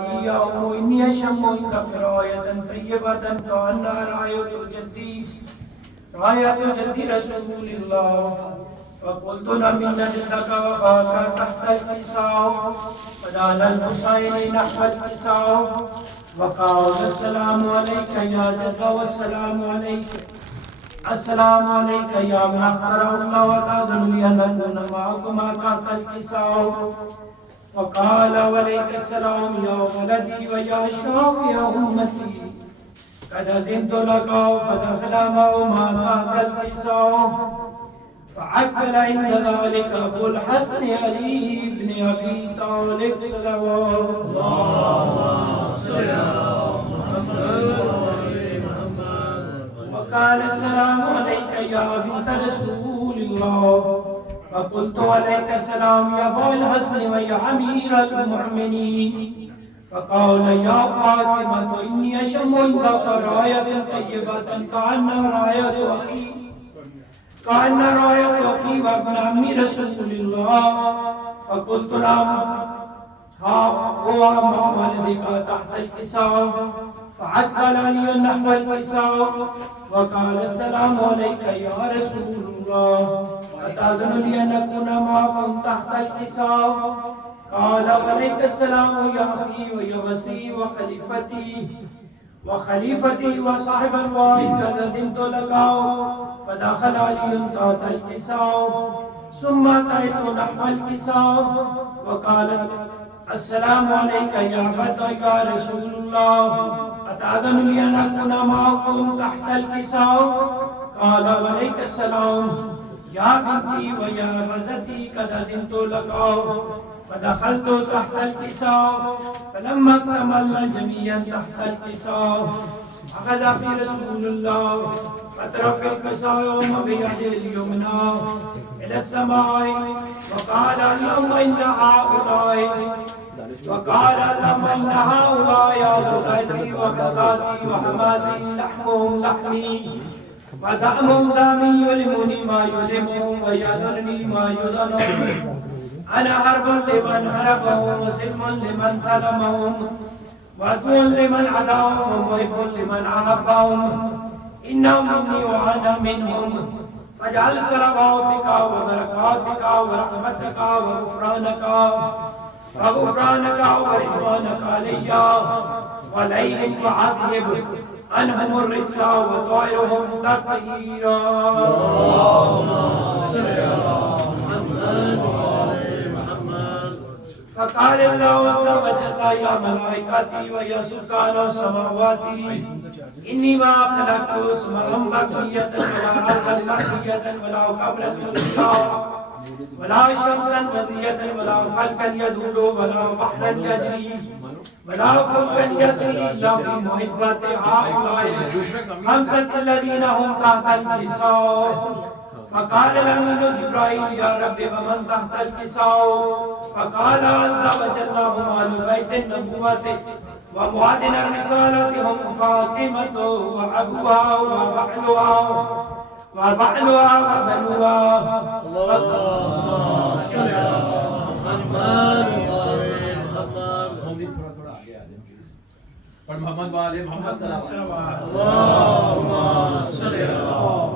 يوم إني أشم منك راية طيبة كأنها راية جدي رسول الله. فقلت لمن جدك وأخاك تحت الكساء. فدال الحسين نحو الكساء وقال السلام عليك يا جد والسلام عليك. السلام عليك يا من أخبره الله وتأذن لي أن أكون معكما تحت الكساء. وقال وعليك السلام يا ولدي ويا شافي أمتي. قد أذنت لك فدخل معهما تحت الكساء. فعقل عند ذلك أبو الحسن علي بن أبي طالب صلوات الله وقال السلام عليك يا بنت رسول الله. فقلت عليك السلام يا أبا الحسن ويا أمير المؤمنين. فقال يا فاطمة إني أشم عندك راية طيبة كأن راية أخي وابن عمي رسول الله. فقلت نعم ها هو مع والدك تحت الكساء. فعقل علي نحو الكساء وقال السلام عليك يا رسول الله. أتأذن لي أن أكون معكم تحت الكساء؟ قال وعليك السلام يا أخي ويا وسي وخليفتي وصاحب الوعي. قد أذنت لك. فدخل علي تحت الكساء ثم أتيت نحو الكساء وقال السلام عليك يا عبد يا رسول الله. أتأذن لي أن أكون معكم تحت الكساء؟ قال وعليك السلام يا بنتي ويا غزتي. قد أذنت لك. فدخلت تحت الكساء. فلما اكتملنا جميعا تحت الكساء أخذ في رسول الله فطرف الكساء يوم بيده اليمنى إلى السماء وقال اللهم إن هؤلاء أولادي وخصاتي وحماتي لحمهم لحمي ودمهم دمي يلمني ما يلمهم ويذلني ما يذلهم. أنا حرب لمن حربهم وسلم لمن سلمهم وعدو لمن عداهم ومحب لمن أحبهم. إنهم مني وأنا منهم. فاجعل صلواتك وبركاتك ورحمتك وغفرانك ورضوانك علي وعليهم فأذهب عنهم الرجس وطهرهم تطهيرا. اللهم صل على محمد. فقال الله عز وجل يا ملائكتي ويا سكان السماوات إني ما خلقت اسمهم بقية ولا أرضا بقية ولا قبرا منيرا ولا شمسا وزية ولا فلكا يدور ولا بحرا يجري ولا فلكا يسري إلا في محبة هؤلاء خمسة الذين هم تحت الكساء. فقال الأمين جبرائيل يا رب ومن تحت الكساء؟ فقال عز وجل هم أهل بيت النبوة ومعادن الرسالة هم فاطمة وأبوها وبعلها وبنوها. اللهم صل على محمد محمد وآل محمد صلى الله عليه وسلم. اللهم صل على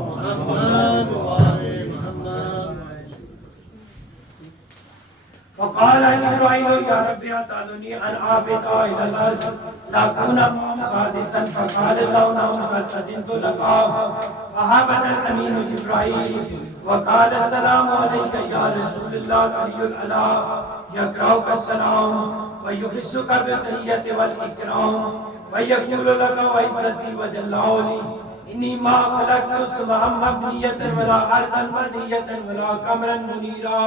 محمد وآل محمد. فقال جبرائيل يا ربي أتأذنني أن أهبط إلى الأرض لأكون سادسا؟ فقال الله نعم قد أذنت لك. فهبط الأمين جبرائيل وقال السلام عليك يا رسول الله. علي العلا يقرأك السلام ويحسك بالتحية والإكرام ويقول لك وعزتي وجلالي إني ما خلقت اسمها مبنية ولا أرضا مدية ولا قمرا منيرا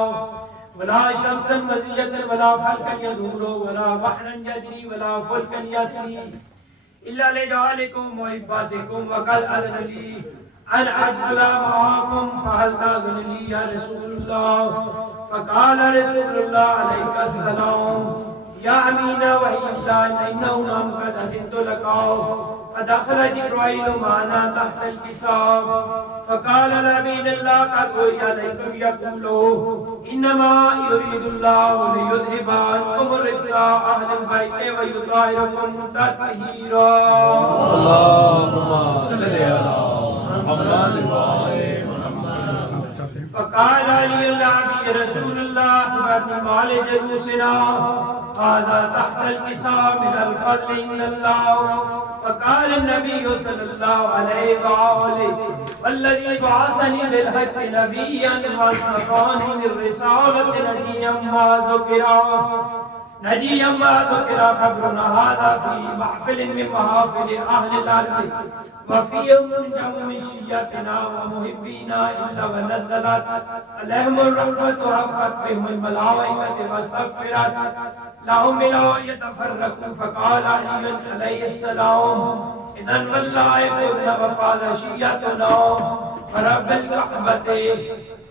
ولا شمسا مزية ولا فلكا يدور ولا بحرا يجري ولا فلكا يسري إلا لجعلكم وإبادكم. وقال أذن لي أن أدخل معكم فهل تأذن لي يا رسول الله؟ فقال رسول الله عليك السلام يا أمين وحي الله إنه نام قد أذنت لك فدخل جبرائيل معنا تحت الكساء فقال نبي الله قد أوحي إليكم يقول إنما يريد الله ليذهب عنكم الرجس أهل البيت ويطهركم تطهيرا. اللهم صل على محمد وآل محمد. فقال علي النبي رسول الله أخبرني مال جلوسنا هذا تحت الكساء من الفضل عند الله. فقال النبي صلى الله عليه وآله والذي بعثني بالحق نبيا واصطفاني بالرسالة نبيا ما ذكر خبرنا هذا في محفل من محافل أهل الأرض وفيهم من شيعتنا ومحبينا إلا ونزلت عليهم الرحمة وحفت بهم الملائكة واستغفرت لهم إلى يتفرقوا. فقال علي عليه السلام إذن والله فضل وفاذ شيعتنا ورب الكعبة.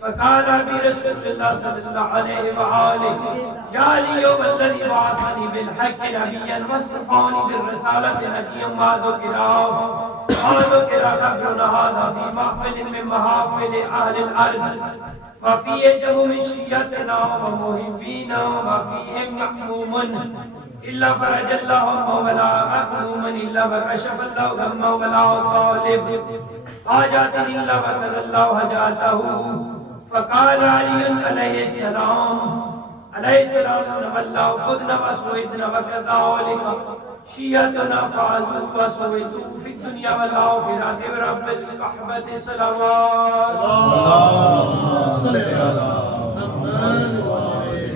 فقال برسول الله صلى الله عليه وآله يا علي والذي بعثني بالحق نبيا واصطفاني بالرسالة نبيا ما ذكر خبرنا هذا في محفل من محافل أهل الأرض وفيهم من شيعتنا ومحبينا وفيهم محموم إلا فرج الله ولا محموم إلا وكشف الله غمه ولا طالب حاجات إلا وقضى الله حاجاته. فقال علي عليه السلام والله خذنا وسويدنا وكذلك شيعتنا فعزوا وسويدوا في الدنيا والآخرة برب الكعبة صلوات. اللهم صل على محمد وآل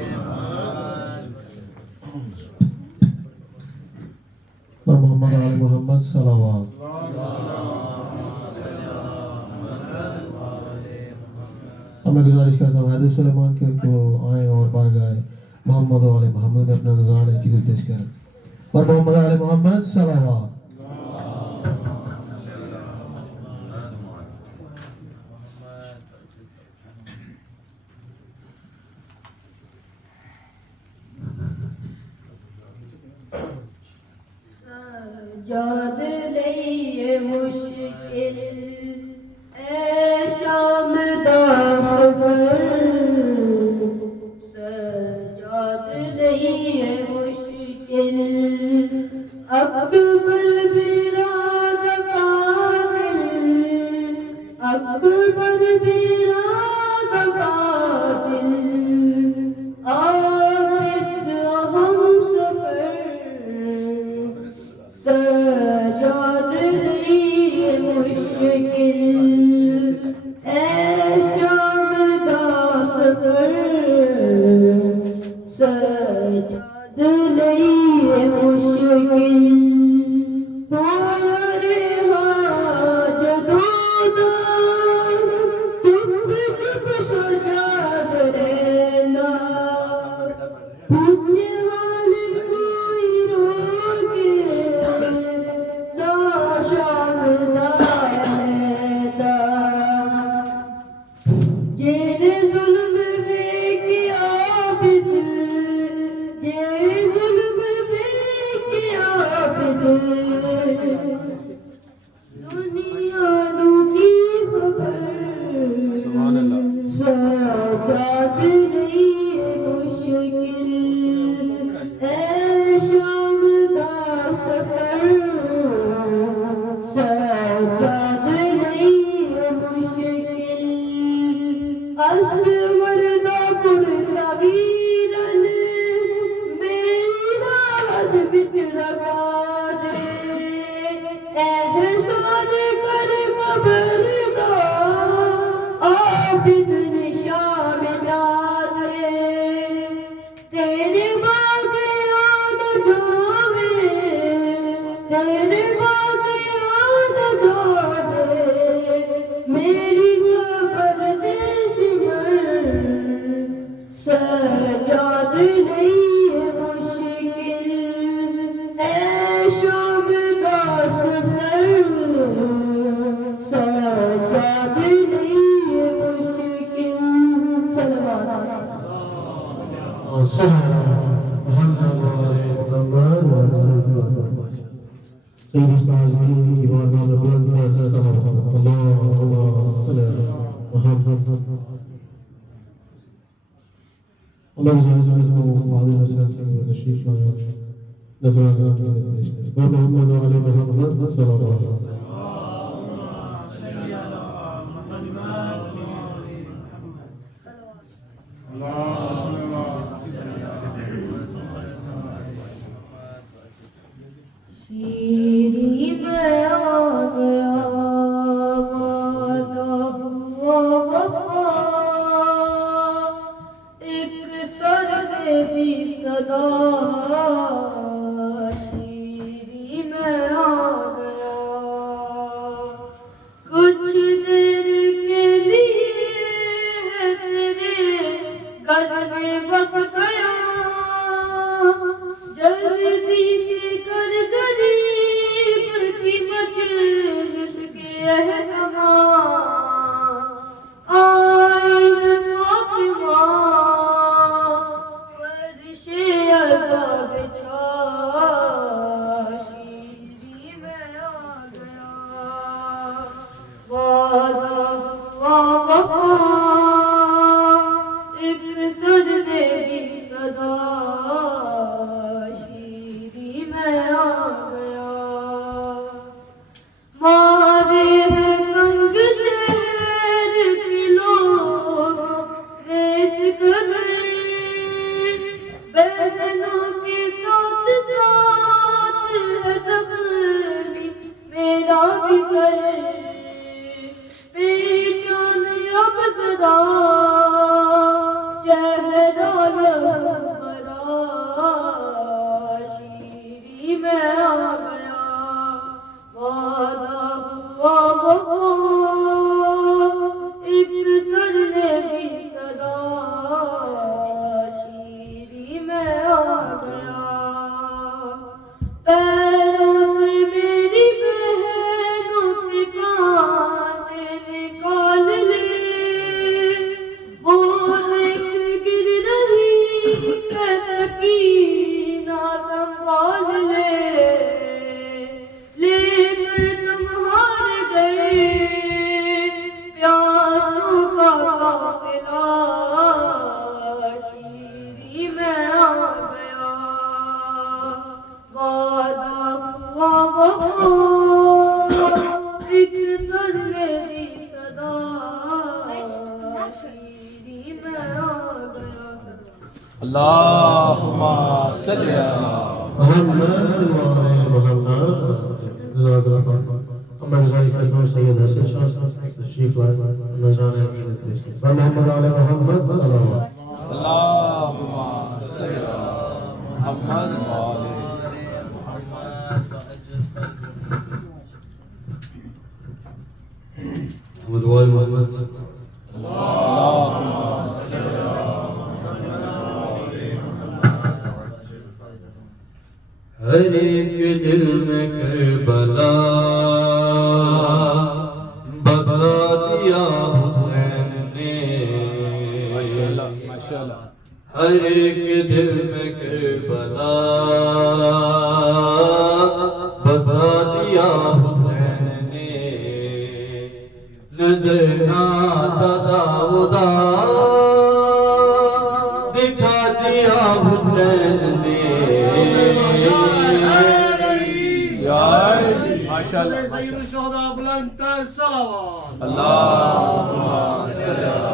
محمد آل محمد صلوات. اب میں گزارش کرتا ہوں حیدر سلیمان کے کہ وہ آئیں اور بارگاہ محمد و آل محمد میں اپنا نذرانہ عقیدت پیش کریں. اور محمد آل محمد صلوات. سجاد لئیے مشکل اے شام دا سفر سجاد لئیے مشکل اکبر براد قاتل اکبر براد قاتل آفت ہم سفر سجاد لئیے مشکل اے شام دا سفر سجاد لئیے مشکل محمد شہید استاد کی بارگاہ میں بلند کر صلوات اللہم صلی علی محمد اللہ فاضل حسین سے تشریف لایا نذرانہ عقیدت پیش کریں محمد علی محمد صلی اللہ علیہ وسلم شیری میں آ گیا وعدہ ہوا وفا ایک سر نے دی صدا شیری میں آ گیا کچھ دیر کے لیے ہے تیرے گھر میں بس گیا جلدی سے کر غریب کی مجلس کے اہتمام آئی ہے فاطمہ فرش عزا بچھا شیری میں آ گیا وعدہ ہوا وفا ایک سجدے کی صدا شیری میں آ گیا مارے ہیں سنگ شہر کے لوگوں نے اس قدر بہنوں کے ساتھ ساتھ ہے زخمی میرا بھی سر پیچان اب صدا چہرہ لہمرا شیری میں آ گیا وعدہ ہوا وفا ایک سر نے دی صدا شیری میں آ گیا پیروں سے میری بہنوں کے کانٹے نکال لے وہ دیکھ گر رہی ہے سکینہ سنبھال لے کر تمہارے گھر پیاسوں کا قافلہ شیری میں آ گیا وعدہ ہوا وفا ایک سر نے دی صدا شیری میں آ گیا اللہم صلی علی محمد وعلى محمد جزاک اللہ خیر ہمارے ذاکر کرتے ہیں سید حسن شاہ صاحب تشریف لائے نذرانہ عقیدت پیش کریں محمد علی محمد صلی اللہ علیہ وسلم اللہم صلی علی محمد وعلی محمد وعلی محمد اللہم صلی ہر ایک دل میں کربلا بسا دیا حسین نے ماشاءاللہ ہر ایک دل میں کربلا بسا دیا حسین نے نظر نہ آتا خدا دکھا دیا حسین نے ماشاءاللہ سید الشہداء بلند کر صلوات اللہم صلی علی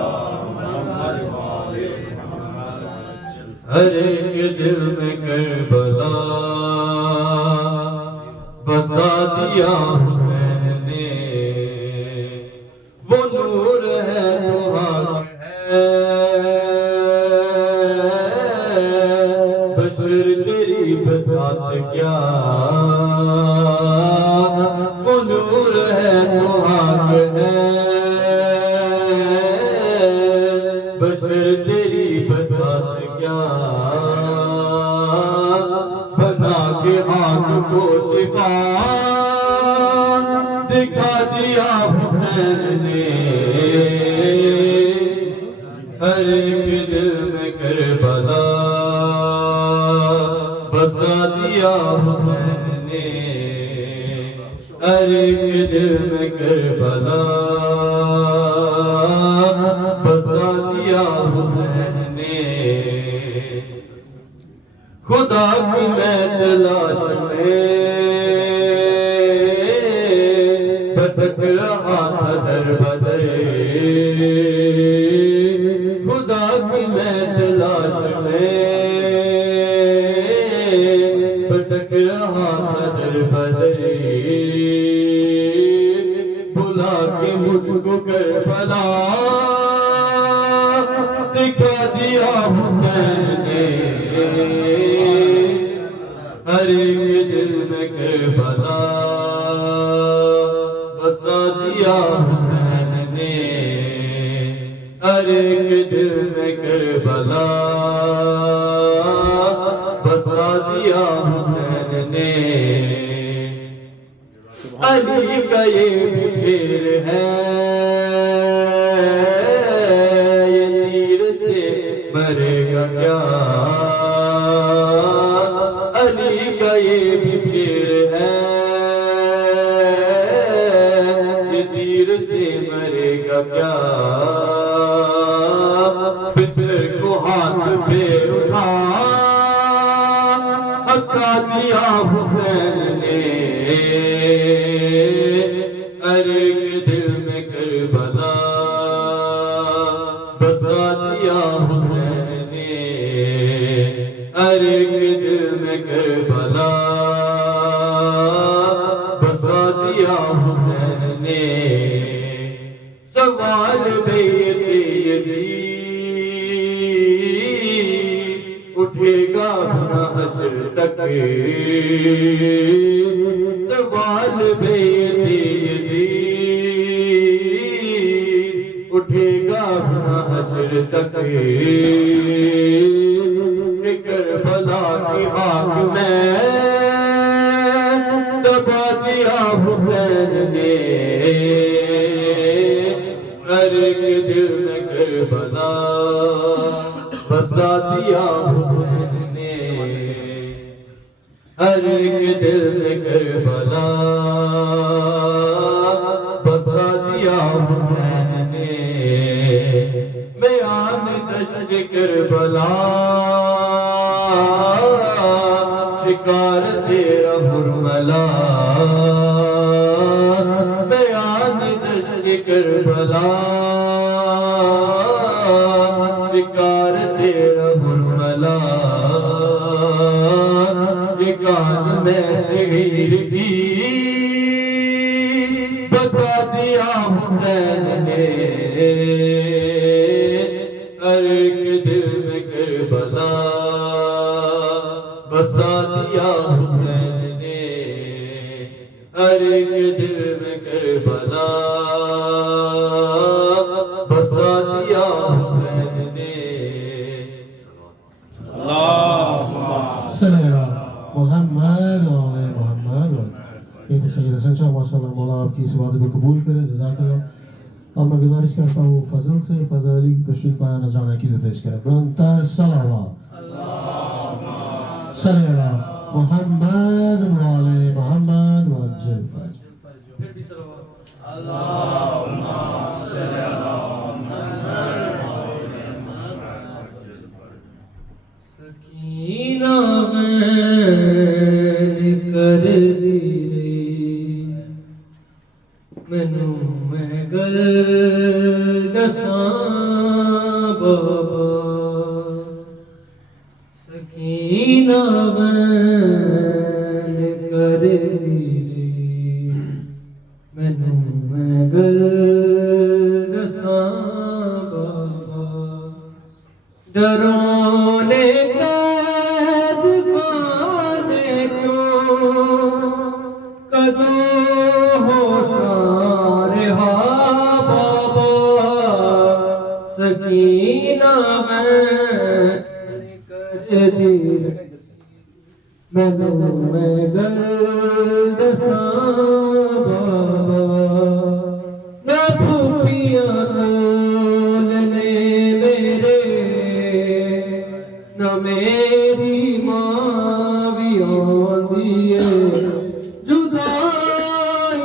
محمد وعلی محمد ہر ایک دل میں کربلا بسا دیا حسین نے وہ نور ہے وہ حق ہے بشر تیری بساط کیا وہ نور ہے وہ حق ہے بشر تیری بساط کیا بنا کے آنکھ کو شفا دکھا دیا حسین نے ہر ایک دل میں کربلا بسا دیا حسین نے ہر ایک دل میں کربلا بسا دیا حسین نے خدا کی میں تلاش میں بھٹک رہا تھا در بدر خدا کی میں تلاش میں بھٹک رہا تھا در بدر بلا کے مجھ کو کربلا دکھا دیا حسین نے ہر ایک دل میں کربلا بسا دیا حسین نے ہر ایک دل میں کربلا بسا دیا حسین نے علی کا یہ بھی شعر ہے یہ تیر سے مرے گا کیا علی کا یہ بھی شعر ہے یہ تیر سے مرے گا کیا بسر کو ہاتھ پہ اٹھا ہنسا دیا حسین نے ہر ایک دل میں کربلا بسا دیا حسین نے ہر ایک دل میں کربلا بسا دیا حسین نے سوال بیت یزید اٹھے گا نہ حشر تک سوال بیت یزید اٹھے گا نہ حشر تک کہ کربلا کی آگ میں دبا دیا حسین نے ہر ایک دل میں کربلا بسا دیا حسین نے ہر ایک دل میں کربلا بسا دیا حسین نے میان دشت کربلا شکار تیرا برملا میان دشت کربلا شکار تیرا برملا یہ کان میں صغیر کی بتا دیا حسین نے ہر ایک دل میں کربلا بسا دیا حسین نے ہر ایک دل میں کربلا بسا دیا حسین نے صلی اللہ محمد و آل محمد یہ تھی سید حسن شاہ ماشاء اللہ مولا آپ کی اس عبادت کو قبول کرے جزاک اللہ اب میں گزارش کرتا ہوں فضل سے فضل علی کی تشریف لایا نذرانہ عقیدت پیش کرے بلندتر صلوات صلی اللہ محمد و آل محمد و عجل فرج پھر بھی صلوات اللہم صلی اللہ سکینہ غین کر دی رہی مینوں میں گل دساں بابا سکینہ غین کر دی رہی مینوں میں گل دساں بابا ڈرونے سکینہ مینوں میں گل دساں بابا نہ پھوپھیاں کول نے میرے نہ میری ماں بھی آندی ہے جدائی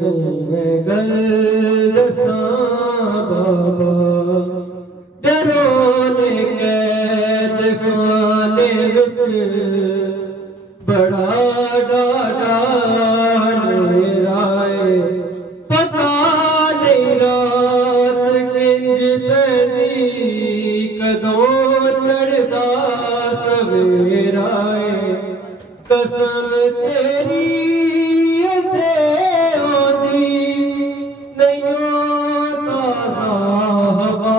مینوں میں گل دساں بابا ڈرونے قید خانے وچ بڑا ڈاڈا نیرا ہے پتہ نہیں رات کنج پیندی کدوں چڑھدا سویرا ہے قسم تیری اتے ہوندی نہیں تازہ ہوا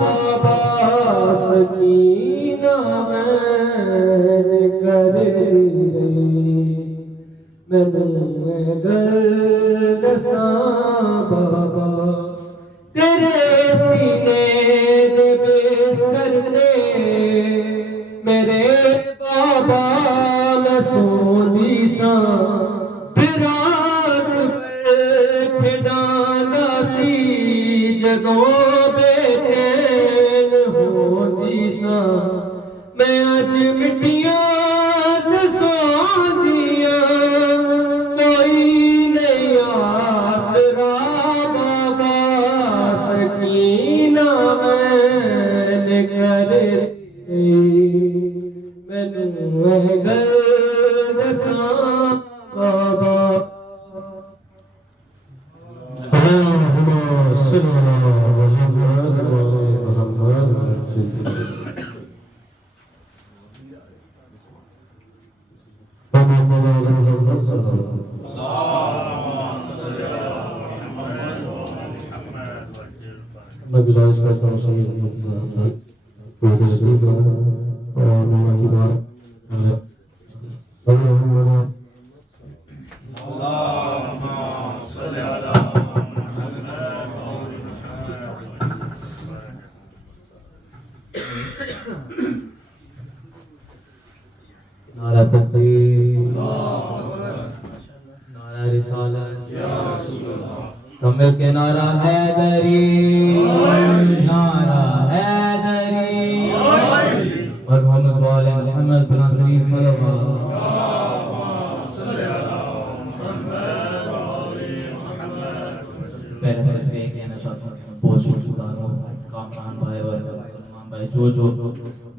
بابا سکینہ میں کر مینوں میں گل دساں بابا تیرے سینے دے بستر تے میرے بابا میں سوندی ساں براق کھڈاندا سی جدوں بے چین ہوندی ساں میں اج مٹیاں تے سوندیاں کوئی نہیں آسرا بابا سکینہ میں کر مینوں گل دساں بابا اللهم صل على محمد وعلى محمد میں گزارش کرتا ہوں سید کو تشریف لائیں اور مولا کی بات نعرہ تکبیر نعرہ رسالت سب مل کے نعرہ حیدری نعرہ حیدری اور محمد والے محمد بلندری صلی اللہ سب سے پہلے صرف یہ کہنا چاہتا ہوں کہ میں بہت شکر گزار ہوں کامران بھائی اور سلمان بھائی جو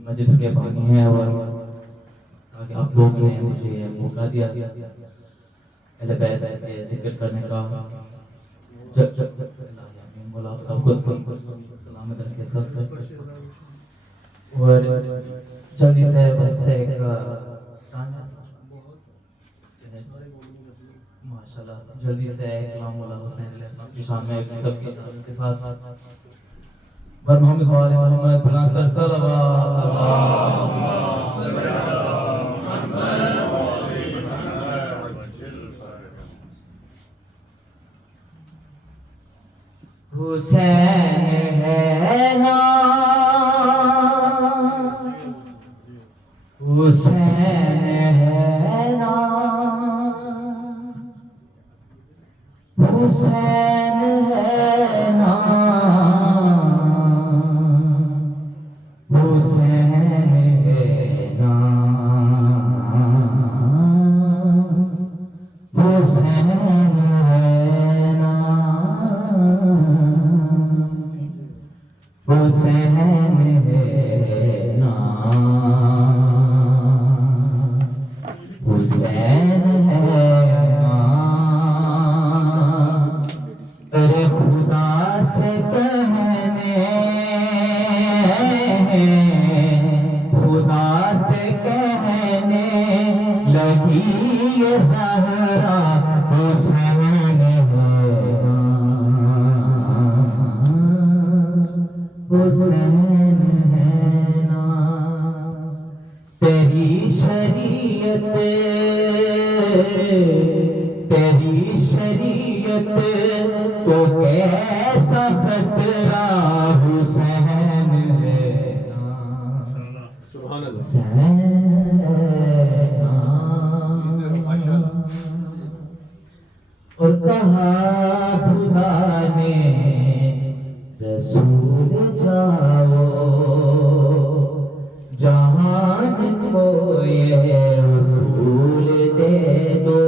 مجلس کے بانی ہیں اور تاکہ آپ لوگوں نے مجھے یہ موقع دیا اہل بیت کے ذکر کرنے کا مولا آپ سب کو سلامت رکھے سب اور جلدی سے بس ایک ماشاءاللہ جلدی سے کلام مولا حسین علیہ السلام کی شان میں سب کے ساتھ بر محمد وعلى محمد بلند کر صلوات حسین ہے نا حسین ہے نا حسین ہے نا حسین ہے نا حسین ہے نا حسین ہے نا حسین ہے نا ارے خدا سے کہنے خدا سے کہنے لگی یہ زہرا حسین ہے نا حسین ہے نا تیری شریعت کو کیسا خطرہ حسین ہے نا حسین ہے نا اور کہا خدا نے رسول جاؤ جہان کو یہ رسول دے دو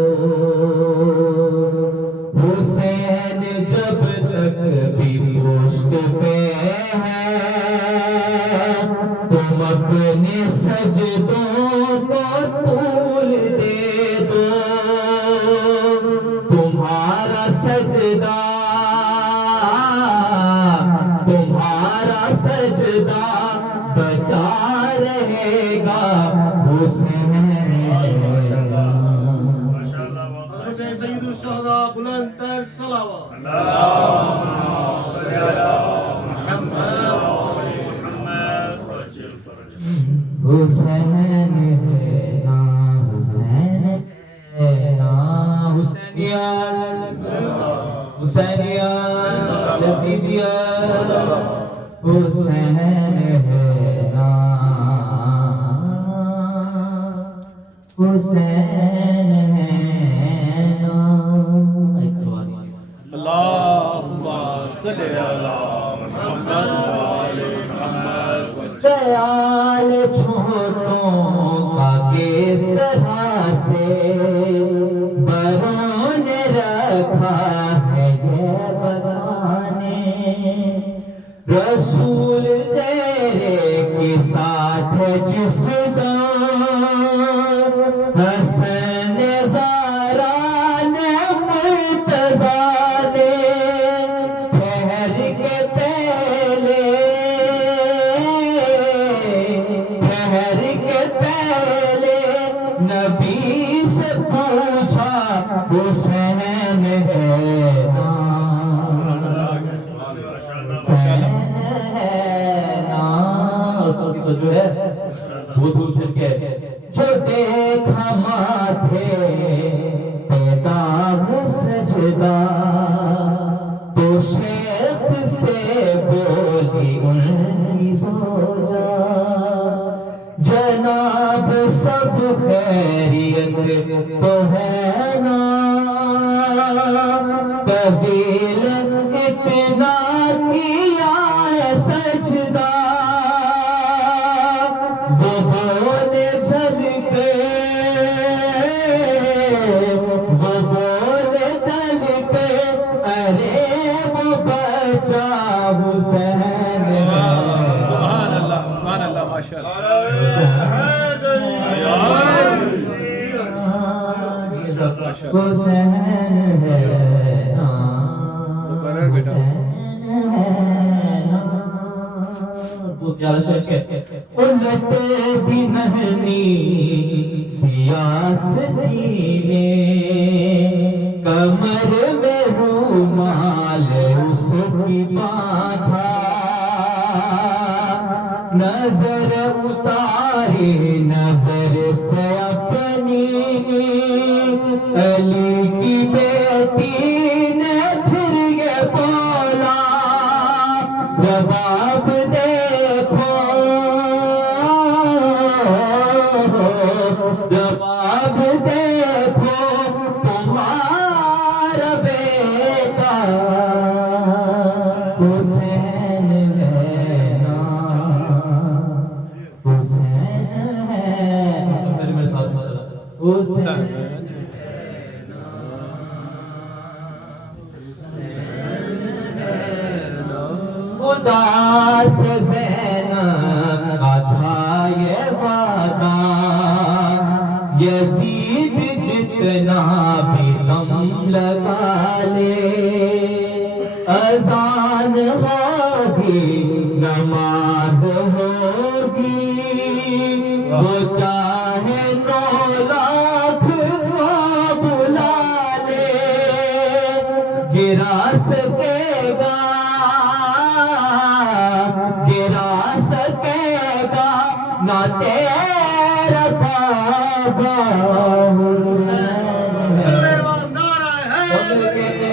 حسین ہے نا حسین ہے نا حسینیا حسینیا یزیدیا حسین ہے نا حسین ہے نا اللہم صلی علی محمد وآل محمد خیال چھوٹوں کا کس طرح سے بروں نے رکھا ہے یہ بتانے رسول زیرے کے ساتھ جس دم حسن زارا نے مرتضیٰ نے ٹھہر کے پہلے نبی سے پوچھا حسین ہے نا حسین ہے نا اس کی تو جو ہے بہت دور سے کیا ہے جو دیکھا ماتھے پہ داغ سجدہ تو شیخ سے بولی ان سو جا جناب سب خیریت تو ہے نا طویل اتنا کیا ہے سجدہ وہ بولے جل کے وہ بولے جل کے ارے وہ بچہ حسین ہے سبحان اللہ ماشاءاللہ حسین ہے نا حسین ہے نا وہ پیارا شعر کہ الٹے دنہنی سیاستی نے کمر میں رومال اس کی باندھا نظر اتاری نظر سے اپنی علی کی بیٹی نے پھر یہ بولا رباب دیکھو رباب دیکھو تمہارا بیٹا حسین ہے نا حسین ہے میرے ساتھ حسین خدا سے زینب کا تھا یہ وعدہ یزید جتنا بھی دم لگا لے اذان ہوگی نماز ہوگی وہ چاہے 9 لاکھ کو بلا لے گرا سکے گا نہ تیرا بابا حسین ہے سب کہتے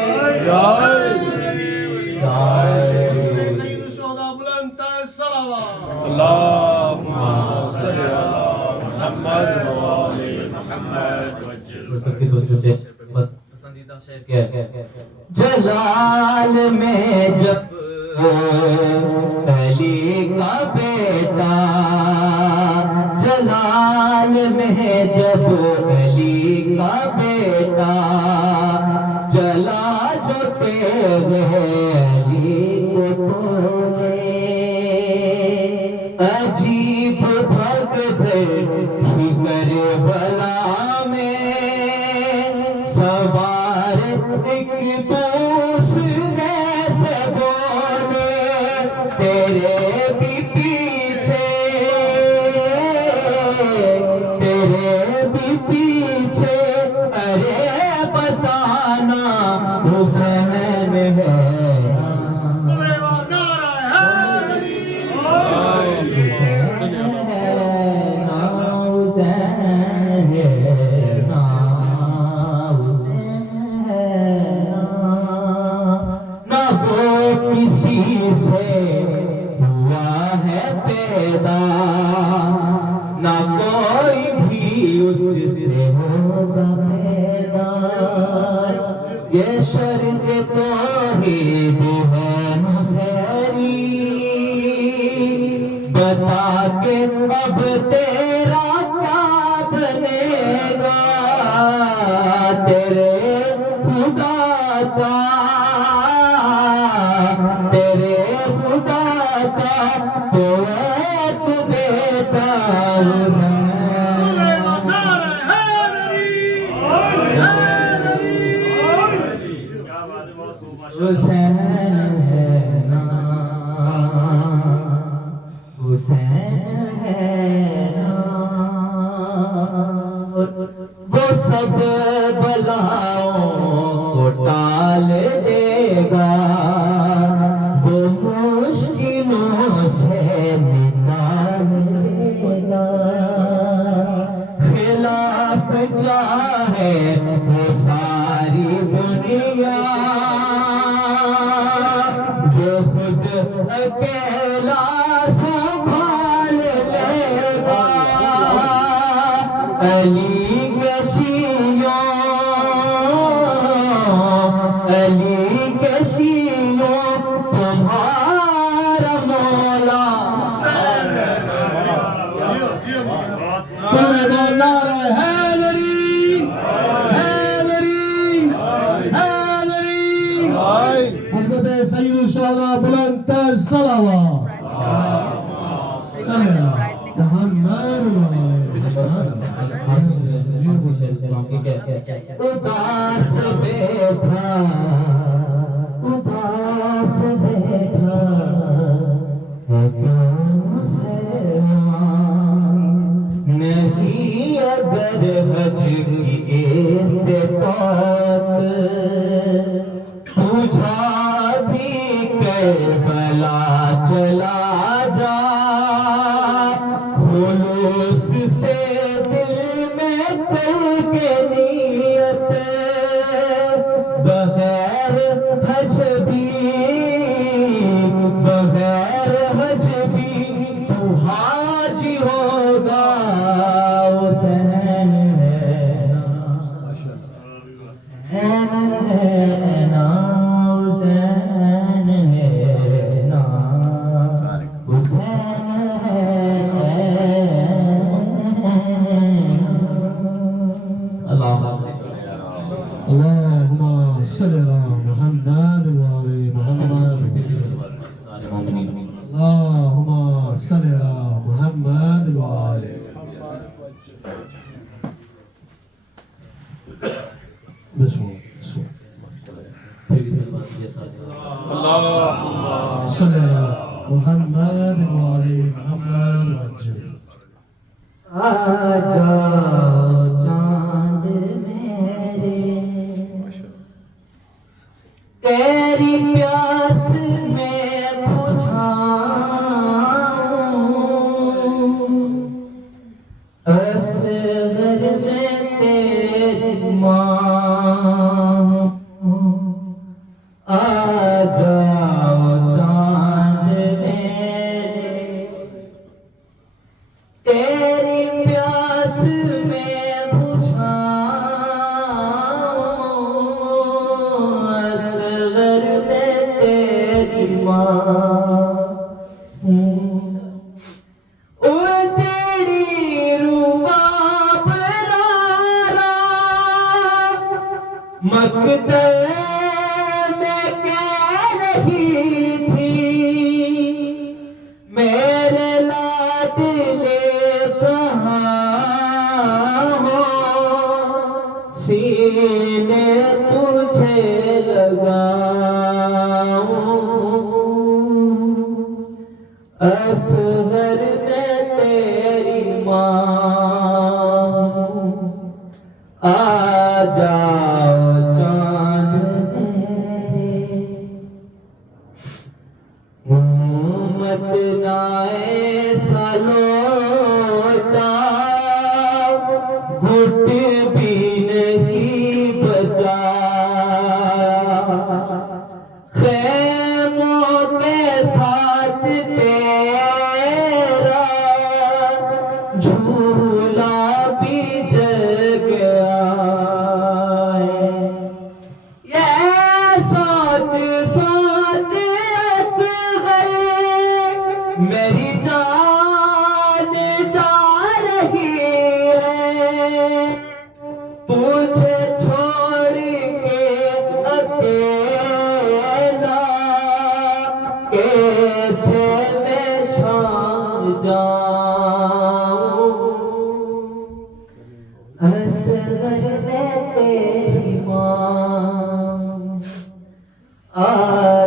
اللہم صلی علی محمد وآل محمد سب کی توجہ بس پسندیدہ شعر کیا ہے جلال میں جب علی کا بیٹا جلال میں جب علی کا بیٹا جلا جو تیرے علی کو توڑے عجیب بھگت تھی کربلا میں سوار ایک دوسرے سے بولے تیرے بھی پیچھے ارے بتانا حسین اسی سے ہوا ہے پیدا نہ کوئی بھی اس سے ہوگا پیدا یہ شرط توحید ہے نصیری بتا کے اب تیرا کیا بنے گا تیرے خدا کا تیرے خدا کا تو ایک بیٹا حسین ہے نا حسین ہے نا وہ سب بلاؤں کو ٹال دے گا وہ مشکلوں سے نکال دے گا خلاف چاہے وہ ساری دنیا وہ خود اکیلا سنبھال لے گا علی کے شیعوں تمہارا مولا نعرہ حیدری حیدری حیدری حضرت سید الشہداء بلند تر صلوات محمد اداس بیٹھا ہے کیا مسلمان نہیں اگر حج کی استطاعت تجھا بھی کربلا چلا جا خلوص سے دل میں کر کے نیت بغیر حج بھی تو حاجی ہوگا حسین ہے نا حسین ہے نا حسین ہے نا حسین ہے اللہم صلی علی محمد وعلی محمد اللہم صلی علی محمد وعلی بسم اللہ صلی علی محمد وعلی محمد وعجل آجا چاند میرے تیری پیاس میں بجھاؤں اصغر میں تیری ماں آجا چاند میرے تیری پیاس میں بجھاؤں اصغر میں تیری ماں تیری رباب لارا مقدر میں کہہ رہی تھی میرے لاڈلے کہاں ہو سینے تجھے لگاؤں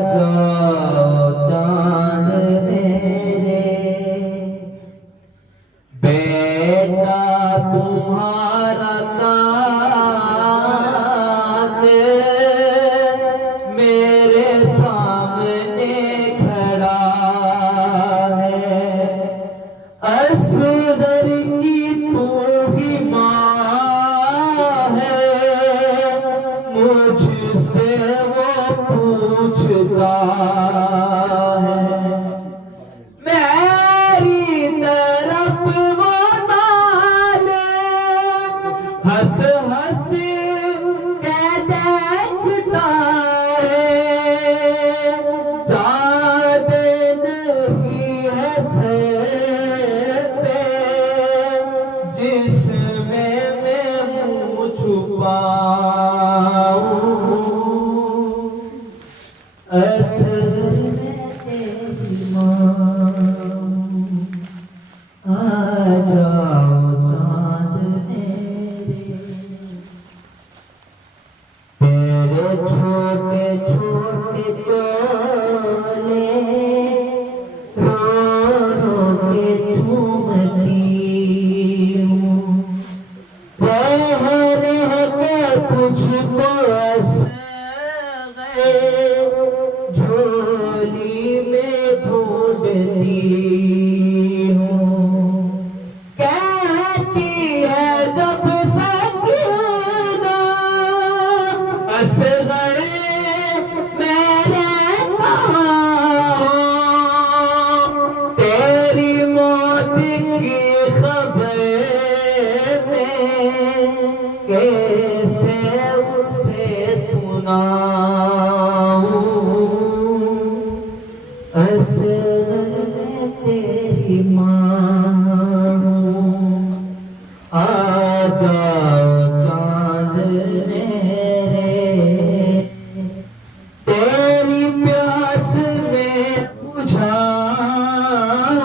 جاؤ چاند میرے بیٹا تمہارا کان میرے سامنے کھڑا ہے اصغر کی تو ہی ماں ہے مجھ سے وہ پوچھتا ہے میری طرف وہ ظالم ہنس ہنس کے دیکھتا ہے چاند نہیں ہے سر پہ جس میں منہ چھپاؤں اصغر میں تیری ماں آ جاؤ چاند میرے تیرے چھوٹے چھوٹے چولے رو رو کے چومتی ہوں رہ رہ کے تجھ کو جھولی میں ڈھونڈتی ہوں کہتی ہے جب سکینہ اصغر میرے کہاں تیری موت کی خبر میں کیسے اسے سناؤں اصغر میں تیری ماں ہوں آ جاؤ چاند میرے تیری پیاس میں بجھاؤں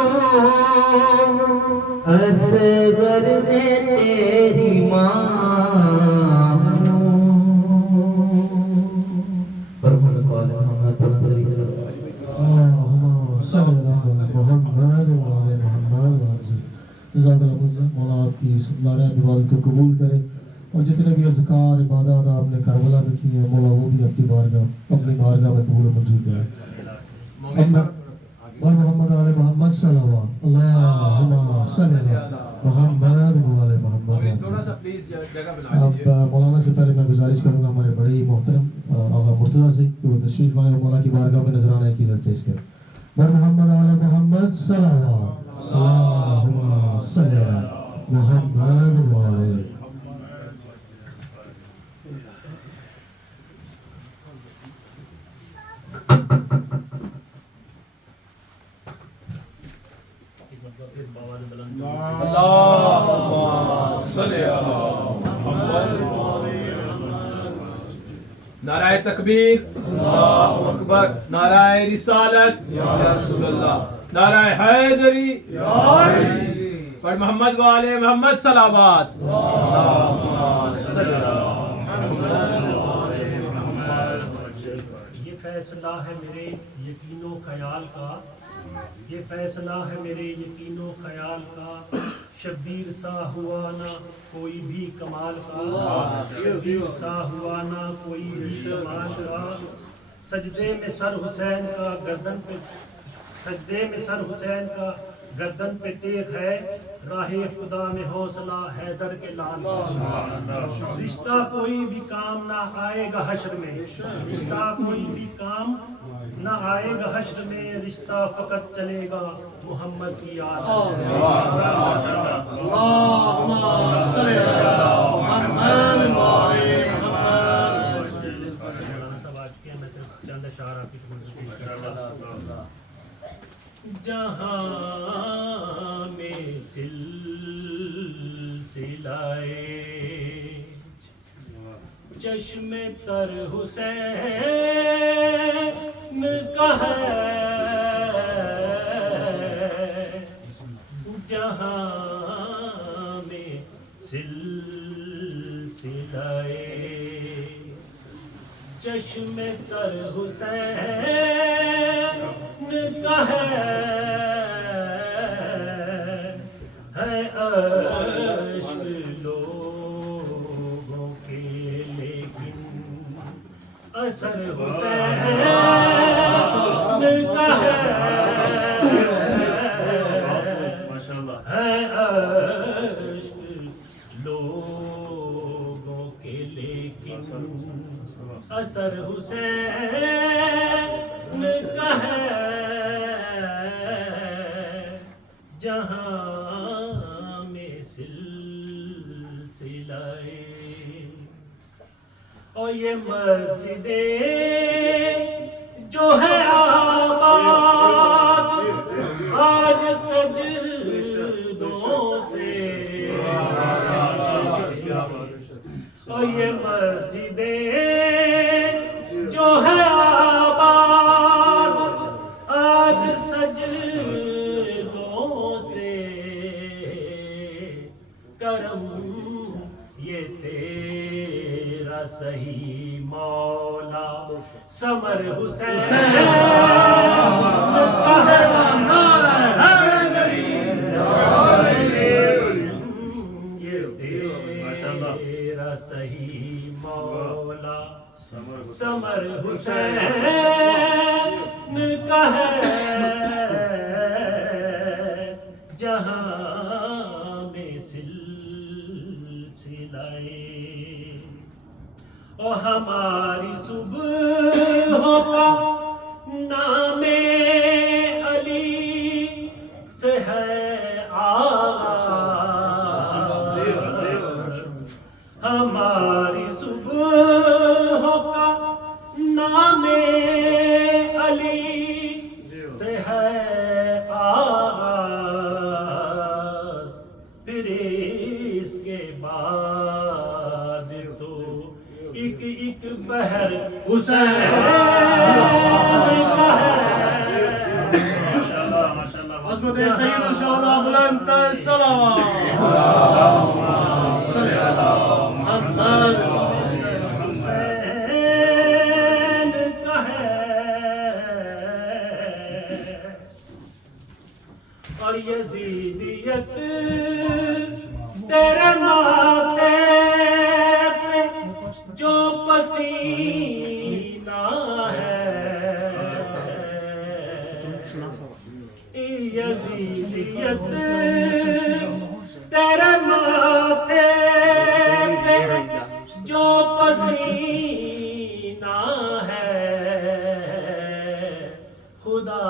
اصغر میں تیری ماں مولا آپ کی لارہ عبادت کو قبول کرے اور جتنے بھی اذکار عبادات آپ نے کربلا میں کی ہیں مولا وہ بھی آپ کی بارگاہ اپنی بارگاہ میں قبول و منظور کرے اور محمد آل محمد صلی اللہ اللہم صلی اللہ محمد آل محمد اب مولانا سے پہلے میں گزارش کروں گا ہمارے بڑے محترم آغا مرتضیٰ سے کہ وہ تشریف لائیں اور مولا کی بارگاہ میں نذرانہ عقیدت پیش کریں محمد آل محمد صلی اللہ اللہم صلی اللہ محمد آل نعرہ تکبیر اللہ اکبر نعرہ رسالت یا رسول اللہ نعرہ حیدری پر محمد والے محمد صلوات یہ فیصلہ ہے میرے یقین و خیال کا یہ فیصلہ ہے میرے یقین و خیال کا شبیر سا ہوا نہ کوئی بھی کمال کا شبیر سا ہوا نہ کوئی بھی کمال کا سجدے میں سر حسین کا گردن پہ سجدے میں سر حسین کا گردن پہ تیغ ہے راہ خدا میں حوصلہ حیدر کے لال کا رشتہ کوئی بھی کام نہ آئے گا حشر میں رشتہ کوئی بھی کام نہ آئے گا حشر میں رشتہ فقط چلے گا محمد کی یاد جہاں میں سلسلائے چشم تر حسین کا ہے جہاں میں سلسلائے چشم تر حسین اثر حسین کا ہے عشق لوگوں کے لیکن اثر حسین کا ہے جہاں میں سلسلے اور یہ مسجدیں جو ہے آباد آج سجدوں سے اور یہ مسجدیں جو ہے آباد آج سجدوں سے کرم یہ تیرا صحیح مولا سمر حسین تیرا صحیح مولا سمر حسین کا ہے جہاں میں سلسلے اور ہماری صبح کا نام علی سے ہے آغاز ہماری صبح کا نام علی سے ہے آغاز پھر اس کے بعد تو ایک ایک بہر حسین کا ہے عظمت سید الشہداء بلند الصلوات صلی اللہ محمد حسین کا ہے اور یزیدیت تیرے ماتھے پہ جو پسینہ ہے یزیدیت تیرے ماتھے پہ جو پسینہ ہے خدا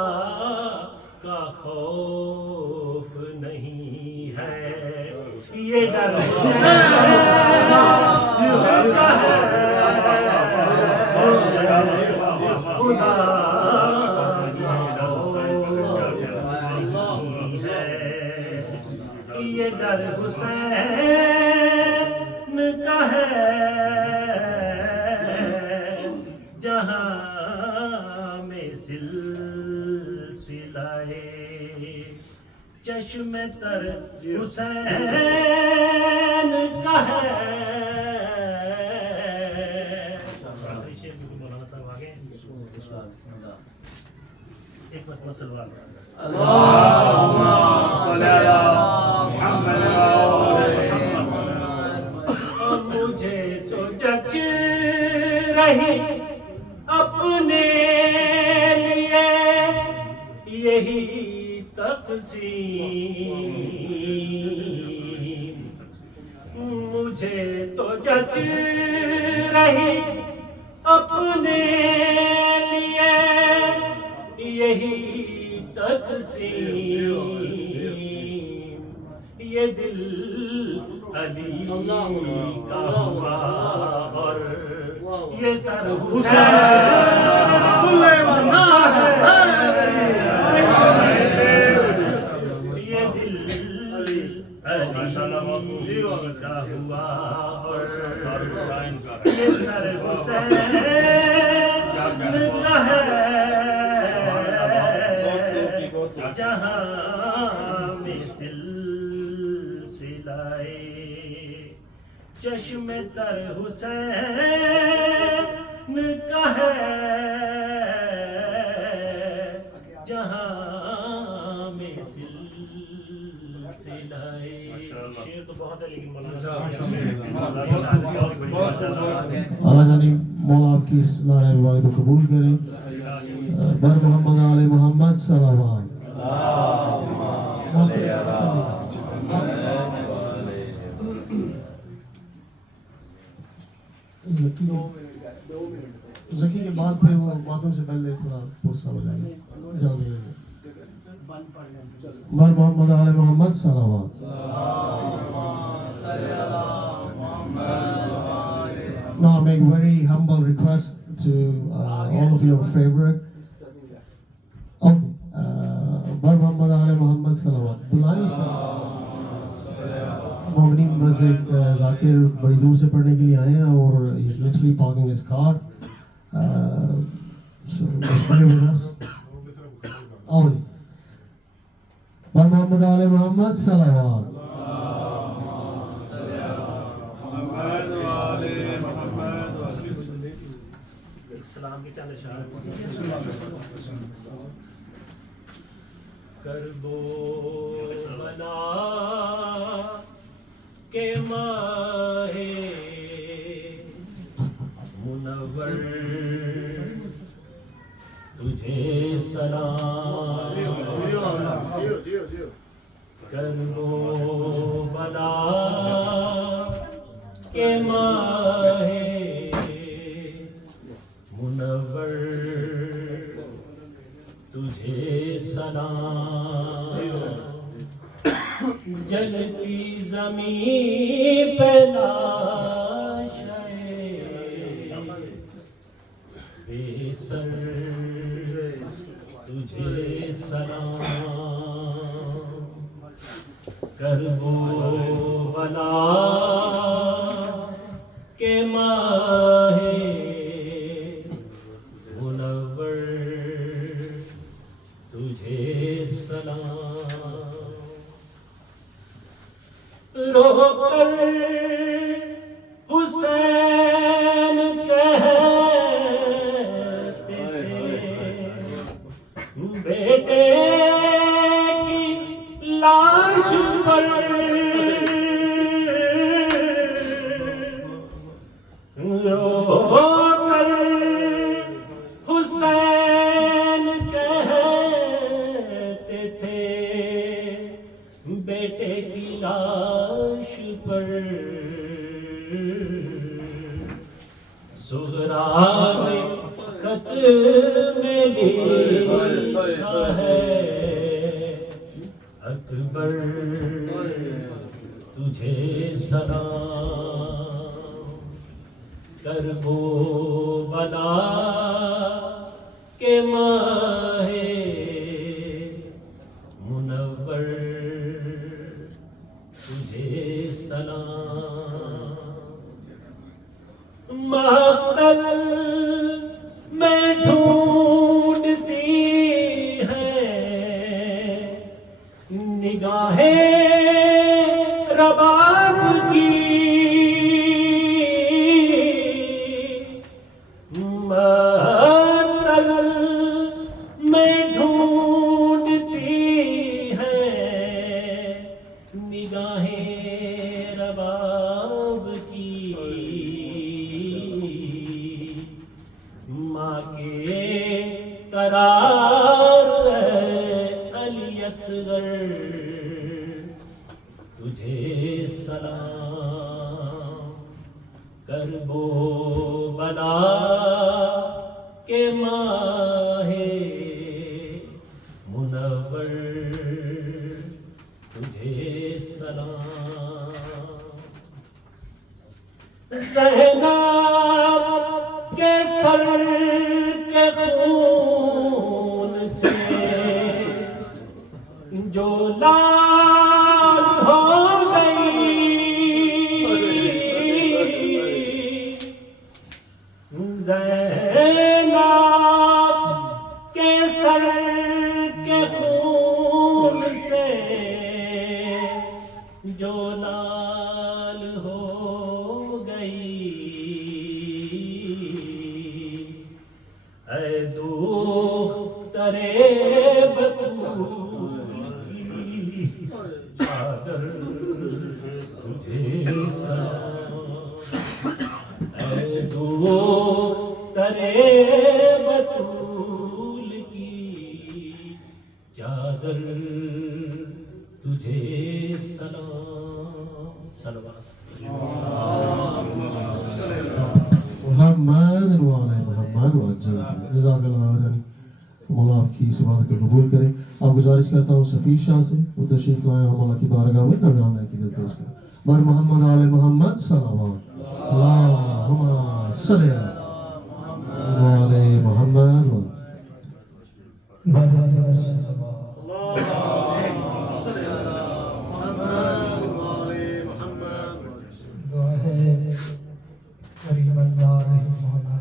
کا خوف نہیں ہے یہ ڈر حسین کا ہے خدا یہ ڈر حسین کا ہے جہاں میں سلسلے چشم تر حسین کا ہے مولانا صاحب آگے ایک مرتبہ سلوات اللہم صلی علی محمد اور مجھے تو جچ رہی اپنے لیے یہی تقسیم مجھے تو جچ رہی اپنے لیے یہی تقسیم یہ دل علی کا ہوا اور یہ سر حسین یہ دل علی کا ہوا اور یہ سر حسین کا ہے جہاں میں سلسلے چشم تر حسین کا ہے جہاں میں سلسلے شعر تو بہت ہے لیکن مولانا اعلیٰ جانی مولا آپ کی اس نعرہ مبارک کو قبول کریں. بر محمد آل محمد صلوات. زکی کے بعد پھر وہ باتوں سے پہلے تھوڑا پوچھا ہو جائے گا. جلدی بر محمد آل محمد صلوات. Now I make very humble request to all of your favorite. Okay. بر محمد آل محمد صلوات. بلائیں اس میں مومنین میں سے ایک ذاکر بڑی دور سے پڑھنے کے لیے آئے ہیں اور he's literally parking his car. So stay with us. اور بر محمد آل محمد صلوات. اسلام کی چند اشارے کربو بنا کے ماہ منور تجھے سلام کربو بنا کے ماہ منور تجھے سلام جلتی زمین پہ لاش بے سر تجھے سلام کربو بنا کے ماہ منور تجھے سلام رو کر حسین کہتے بیٹے کی لاش پر رو کر حسین کہتے تھے بیٹے کی لاش پر زہرا نے خط میں لکھا ہے اکبر تجھے سلام کربو بلا کے ماہ منور تجھے سلام مقتل میں ڈھونڈتی ہے نگاہیں رباب کی مقتل میں ڈھونڈتی ہے نگاہیں رباب کی ماں کے قرار ہے علی اصغر تجھے سلام کربو بلا کے ماہ منور تجھے سلام زینب کے سر کے خون سے جو لال ہو گئی زینب کے سر کے خون سے جو لال ہو گئی اے دخترے بطول کی چادر تجھے سلام اے دخترے برادر تجھے سلام صلوات محمد وعلى محمد وعجل جزاک اللہ خیرا مولا آپ کی اس عبادت کو قبول کرے آپ گزارش کرتا ہوں سفیر شاہ سے وہ تشریف لائیں اور مولا کی بارگاہ میں نظرانہ عقیدت پیش کریں بر محمد آل محمد صلوات اللہم صلی علی محمد دعا ہے کریم اللہ رحیم مولا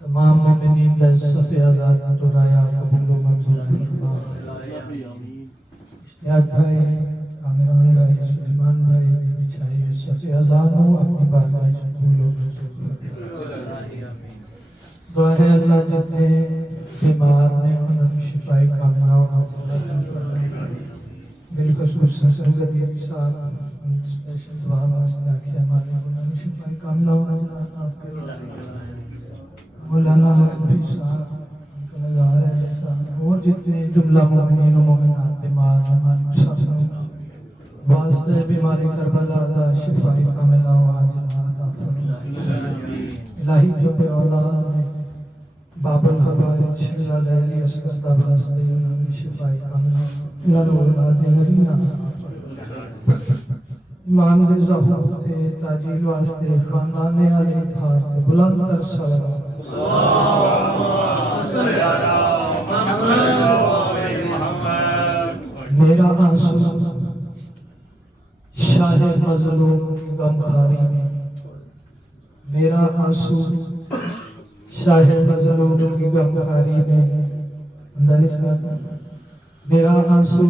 تمام مومنین کا صف آزاد درایا قبول و منظور فرما اشتیاق بھائی کامران بھائی سلیمان بھائی بچھائیے صف آزاد ہوں اپنی بارگاہ قبول و منظور فرما دعا ہے اللہ جتنے بیمار نے انہوں شفائی کاملہ و عاجلہ فرما بالخصوص سنگت یہ ساتھ اسپیشل دعا واسطہ کہ ہمارے انہوں شفائی کاملہ و عاجلہ فرما مولانا مرفی صاحب ان کا نظار ہے جیسا اور جتنے جملہ مومنین و مومنات بیمار ہماری مسافروں واسطے بیماری کربلا دا شفائی کاملہ و عاجلہ عطا فرما الہی جو بے اولاد میں باب الحبائد شہزادہ علی اصغر دا واسطے انہوں نے شفائی کاملہ انہوں نے اولاد نرینہ امام دے ظہور تے تاجیل واسطے خاندان علی تھار تے بلند تر صلوات میرا آنسو شاہ مظلوم کی غمخاری میں میرا آنسو شاہ مظلوم کی غمخاری میں میرا آنسو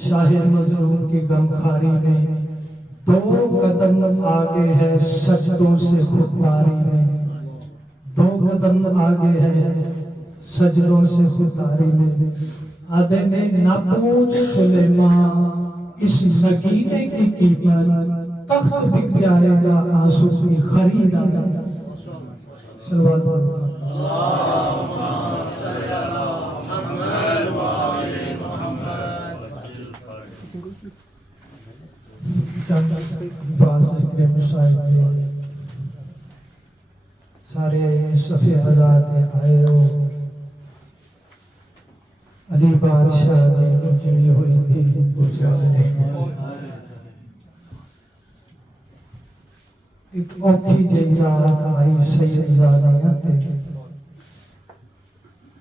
شاہ مظلوم کی غمخاری میں دو قدم آگے ہے سجدوں سے خودداری میں دو قدم آگے ہے سجدوں سے خودداری میں آدھے نے نہ پوچھ سلیمان اس نگینے کی قیمت تخت بک جائے گا آنسو کی خرید آئے گا صلوات اللہم صلی علی محمد وآل محمد چند الفاظ ذکر مصائب سارے صفی حضرات آئے ہو علی بادشاہ نے اجڑی ہوئی تھی ایک اوکھی جی رات آئی سید زادیاں تے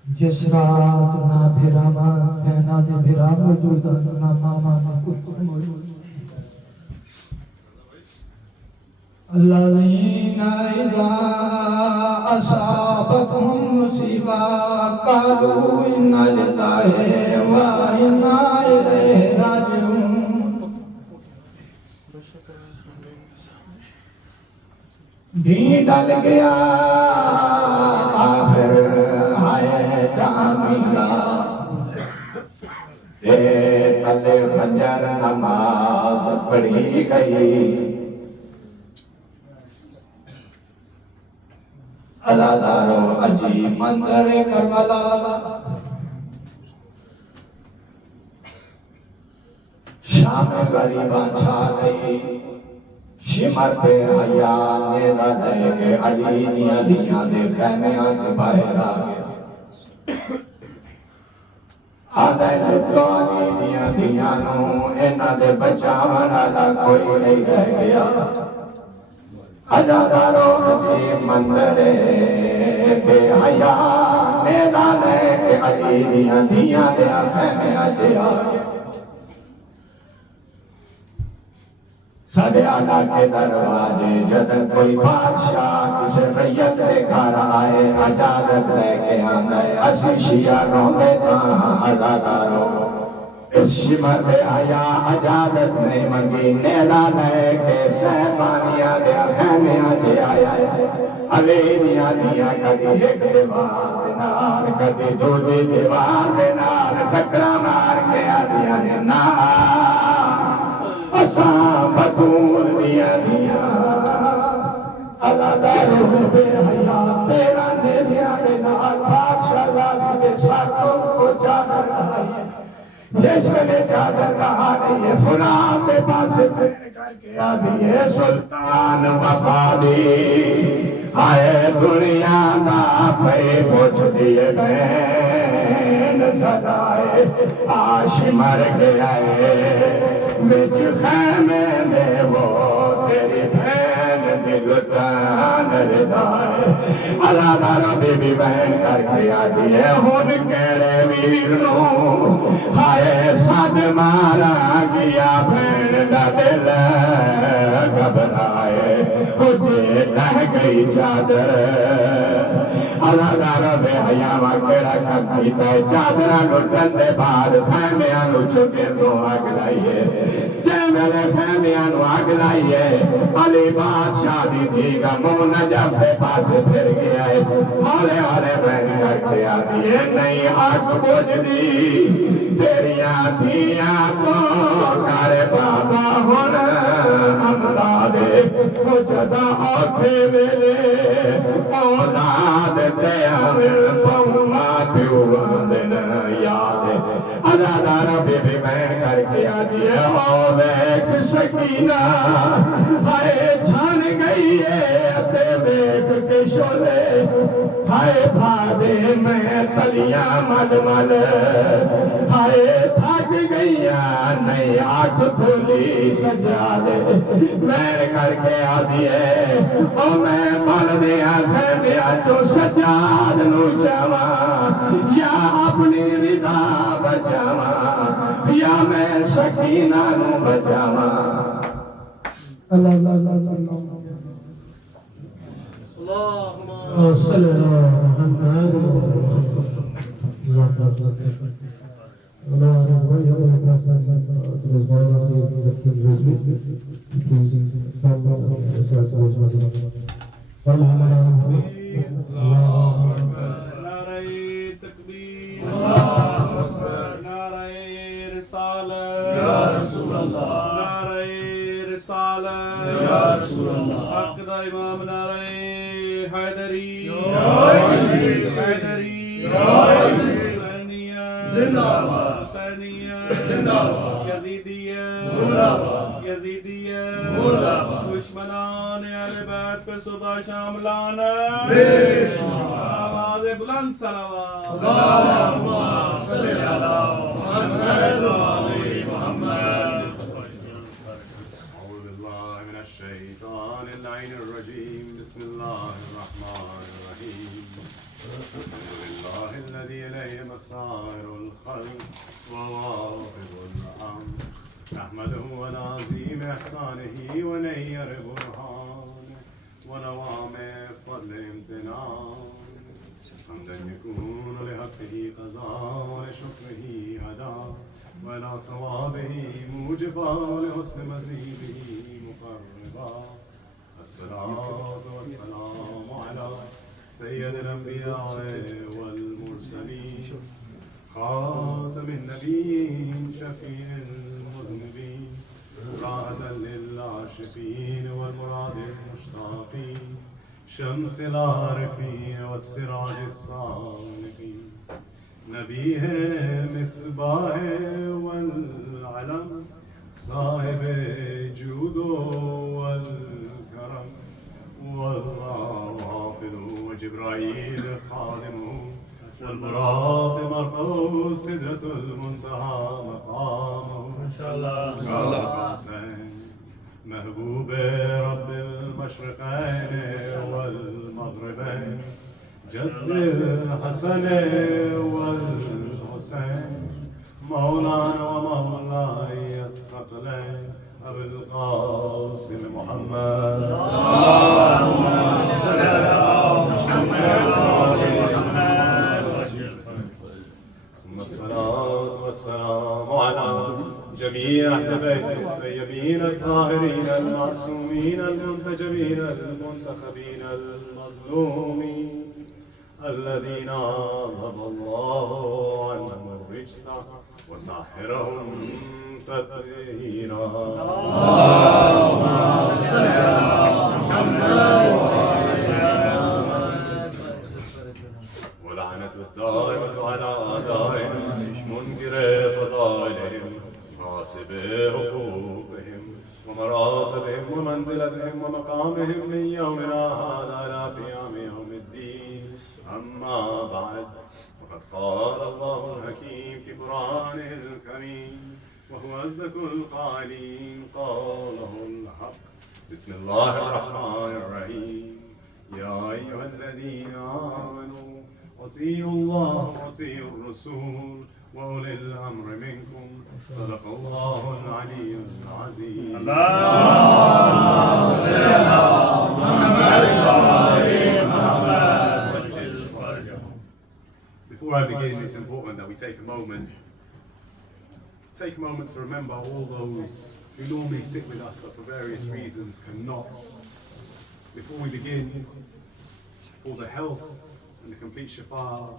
جس رات نہ بھراما کہنا دے بھرا موجود نہ ماما دے کتر موجود الذین اذا اصابتهم مصیبہ قالوا انا للہ و انا الیہ راجعون بھی ڈل گیا آخر ہائے جامیلہ تلے خنجر نماز پڑھی گئی اللہ دارو عجیب منظر کربلا شام غریباں چھا گئی شمر پہ حیا نیزہ دے کے علی دیاں دیاں دے خیمے آج باہر آ گیا آدھے لٹو علی دیاں دیاں نو اینا دے بچاون آدھا کوئی نہیں رہ گیا عزادارو عجیب منظرے بے حیا نیزہ دے کے علی دیاں دیاں دے خیمے آج آ گیا سادے آلہ کے دروازے جدن کوئی بادشاہ کسے ریت لے گھر آئے اجازت لے کے آندھے اسی شیعہ روندے کہاں عزادارو اس شمر بے حیا اجازت نہیں منگی نیزہ لے کے سیفانیہ دے خیمے آجے آیا علی دیاں دیاں کدی ایک دیوار دینار کدی دوجی دیوار دینار ٹکرا مار کے آدیاں نے نا اساں بدول دیا دیا اللہ دارو میں بے حیا تیرا نیزیاں دے نال بادشاہ دے ساتھوں کو جا جس ویلے چادر رہا دیئے فرات دے پاسے پھر کر کے آدھیے سلطان وفادی آئے دنیا دا پہ پوچھ دیئے بین صدائے آش مر گیا ہے وچ خیمے میں وہ تیری بین دلتان ردائے اللہ دارو بی بی بین کر کے آدھیے ہون کیڑے ویرنوں ہائے صد مارا گیا بین دا دل گھبرائے مجھے لہ گئی چادر اللہ دارو بے حیامہ کیڑا کبھی تے چادرہ لٹن دے بعد خیمیانو چھکے تو آگ لائیے جے میرے خیمیانو آگ لائیے علی بادشاہ دی تھی گا منہ نجف دے پاس پھر گیا ہے ہولے ہولے بہن کر کے آتی ہے نہیں آگ بوجھ دی تیریاں تھیاں کو کارے بابا ہونا امدادے وہ جدا آکھے ملے اولاد دیان پہما پیو دن یاد ادادارہ بی بی بہن کر کے آتی ہے او ایک سکینہ ہائے چھان گئی ہے اتے بیک کے شولے ہائے بھادے میں تلیاں مل مل ہائے تھک گئیاں نہیں آنکھ کھولی سجادے مہر کر کے آدھی ہے او میں مل دیا خیمیا جو سجاد نو جاواں یا اپنی رضا بچاواں یا میں سکینہ نو بچاواں اللہ اللہ اللہ اللہ صلی اللہ محمد نعرہ تکبیر نعرہ رسالت یا رسول اللہ نعرہ رسالت یا رسول اللہ حق دا امام نعرہ حیدری حیدری حسینیہ زندہ باد حسینیہ زندہ باد یزیدیہ یزیدیہ دشمنان اہل بیت پہ صبح شام لعنت آواز بلند صلوات اللہم صلی علی محمد و آل محمد اعوذ باللہ من الشیطان اللعین الرجیم بسم اللہ الرحمن الرحیم الحمد للہ الذی الیہ مسائر الخلق وواقب الحمد نحمده ونعظیم احسانه ونیر برهانه ونوام فضل امتنان حمدا يكون لحقه قضاء ولشكره أداء وإلى صوابه موجبا ولحسن مزيده مقربا الصلاة والسلام على سيد الأنبياء والمرسلين خاتم النبيين شفيع المذنبين راحة للعاشقين والمراد المشتاقين شمس العارفين والسراج السالكين نبيه مصباح والعلم صاحب جود والكرم والله حافظ وجبرائيل خادمه والبراق مرقه سدرة المنتهى مقامه إن شاء الله حسين محبوب رب المشرقين والمغربين جد الحسن والحسين مولانا ومولاي الثقلين أبو القاسم محمد اللهم صل على محمد ثم الصلاة والسلام على جميع أهل بيته الطيبين الطاهرين المعصومين المنتجبين المنتخبين المظلومين الذين أذهب الله عنهم الرجس وطهرهم تطهيرا اللهم صل على محمد ولعنة الدائمة على أعدائهم منكر فضائلهم حاسب حقوقهم ومراتبهم ومنزلتهم ومقامهم من يومنا هذا إلى قيام يوم الدين. أما بعد، وقد قال الله الحكيم في قرآنه الكريم وهو أصدق القائلين قوله الحق. بسم الله الرحمن الرحيم. يا أيها الذين آمنوا أطيعوا الله وأطيعوا الرسول وأولي الأمر منكم. صدق الله العلي العظيم. اللهم صل على محمد وآل محمد. Before I begin, it's important that we take a moment to remember all those who normally sit with us but for various reasons cannot. Before we begin, for the health and the complete shifa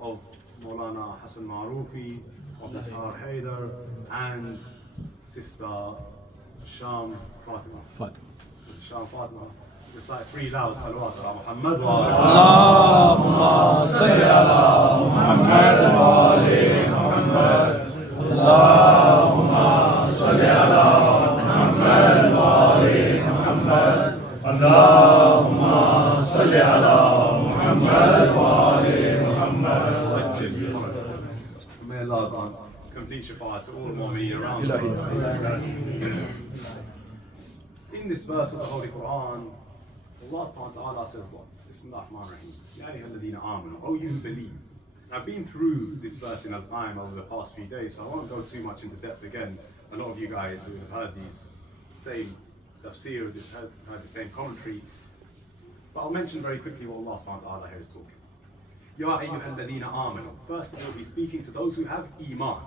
of Molana Hassan Marufi, of Nashar Haidar, and Sister Sham Fatima. Sister Sham Fatima. Recite 3 loud salawat ala Muhammad wa Allahumma salli ala Muhammad wa ali Muhammad. Allahumma salli ala Muhammad wa ali Muhammad. Allahumma salli ala Muhammad wa ali Muhammad. May Allah grant complete shifa to all mu'mineen around the world. In this verse of the Holy Quran, Allah subhanahu wa ta'ala says what? Bismillah ar-Rahman ar-Rahim. Ya ayyuhalladhina amanu. Oh, you who believe. I've been through this verse in Al-Qaim over the past few days, so I won't go too much into depth again. A lot of you guys who have heard these same tafsir, heard the same commentary. But I'll mention very quickly what Allah subhanahu wa ta'ala here is talking. Ya ayyuhalladhina amanu. First of all, he's speaking to those who have iman.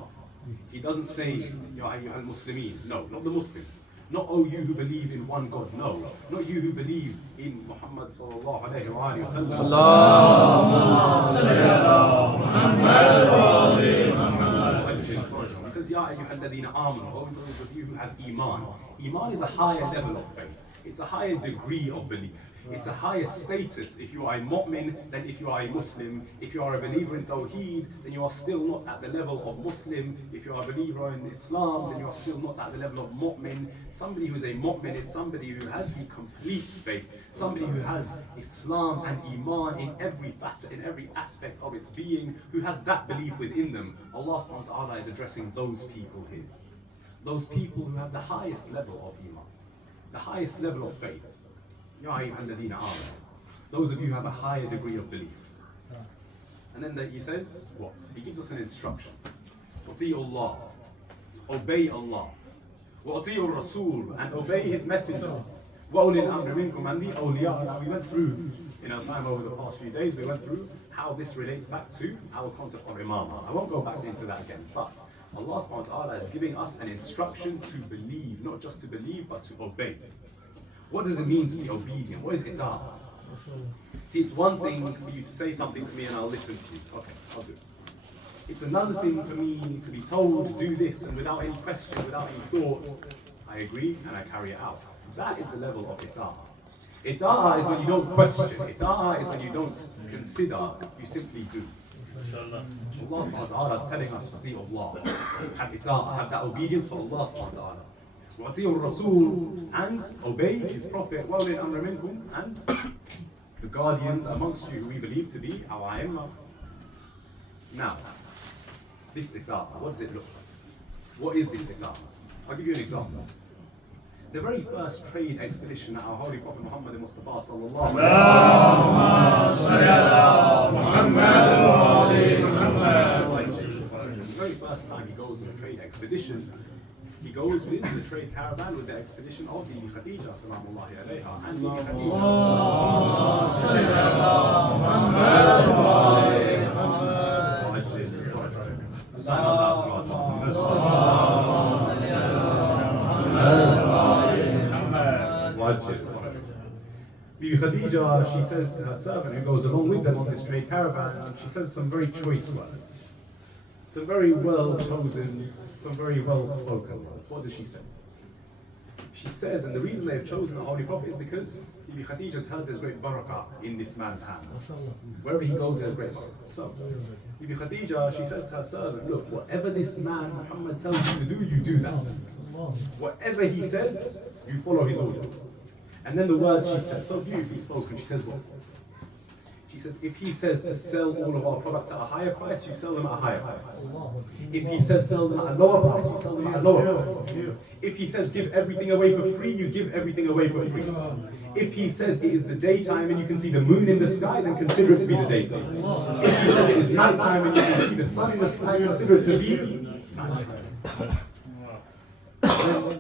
He doesn't say, Ya ayyuhal muslimin. No, not the Muslims. Not, oh, you who believe in one God. No. Not you who believe in Muhammad sallallahu alayhi wa sallam. He says, Ya ayyuhalladhina amanu. Oh, those of you who have iman. Iman is a higher level of faith. It's a higher degree of belief. It's a higher status if you are a mu'min than if you are a Muslim. If you are a believer in Tawheed, then you are still not at the level of Muslim. If you are a believer in Islam, then you are still not at the level of mu'min. Somebody who is a mu'min is somebody who has the complete faith. Somebody who has Islam and Iman in every facet, in every aspect of its being, who has that belief within them. Allah subhanahu wa ta'ala is addressing those people here. Those people who have the highest level of Iman, the highest level of faith. Those of you who have a higher degree of belief. And then he says, what? He gives us an instruction. Allah. Obey Allah. وَأَطِيعُوا الرَّسُولِ, and obey his messenger. وَأُولِي الْأَمْرِ مِنْكُمْ, and the awliya. Now we went through, in our time over the past few days, we went through how this relates back to our concept of imamah. I won't go back into that again, but Allah subhanahu wa ta'ala is giving us an instruction to believe, not just to believe, but to obey. What does it mean to be obedient? What is ita'? See, it's one thing for you to say something to me and I'll listen to you. Okay, I'll do it. It's another thing for me to be told, do this, and without any question, without any thought, I agree and I carry it out. That is the level of ita'. Ita' is when you don't question. Ita' is when you don't consider, you simply do. Allah subhanahu wa ta'ala is telling us to be Allah. Have ita', have that obedience for Allah subhanahu wa ta'ala. وَأَطِيعُوا الرَّسُولِ, and obey his prophet, وَأُولِي الْأَمْرِ مِنْكُمْ, and the guardians amongst you who we believe to be our a'imma. Now, this ita', what does it look like? What is this ita'? I'll give you an example. The very first trade expedition that our Holy Prophet Muhammad Mustafa sallallahu alayhi wa sallam, the very first time he goes on a trade expedition, he goes with the trade caravan with the expedition of the Khadija salamullahi alayha, and the Khadija, she says to her servant who goes along with them on this trade caravan, she says some very choice words, some very well chosen, some very well spoken words. What does she say? she says, and the reason they've chosen the Holy Prophet is because Bibi Khadija's heard there's great barakah in this man's hands. Wherever he goes, there's great barakah. So, Bibi Khadija, she says to her servant, look, whatever this man Muhammad tells you to do, you do that. Whatever he says, you follow his orders. And then the words she says, so beautifully spoken, she says what? She says, if he says to sell all of our products at a higher price, you sell them at a higher price. If he says sell them at a lower price, you sell them at a lower price. If he says give everything away for free, you give everything away for free. If he says it is the daytime and you can see the moon in the sky, then consider it to be the daytime. If he says it is nighttime and you can see the sun in the sky, consider it to be nighttime. Then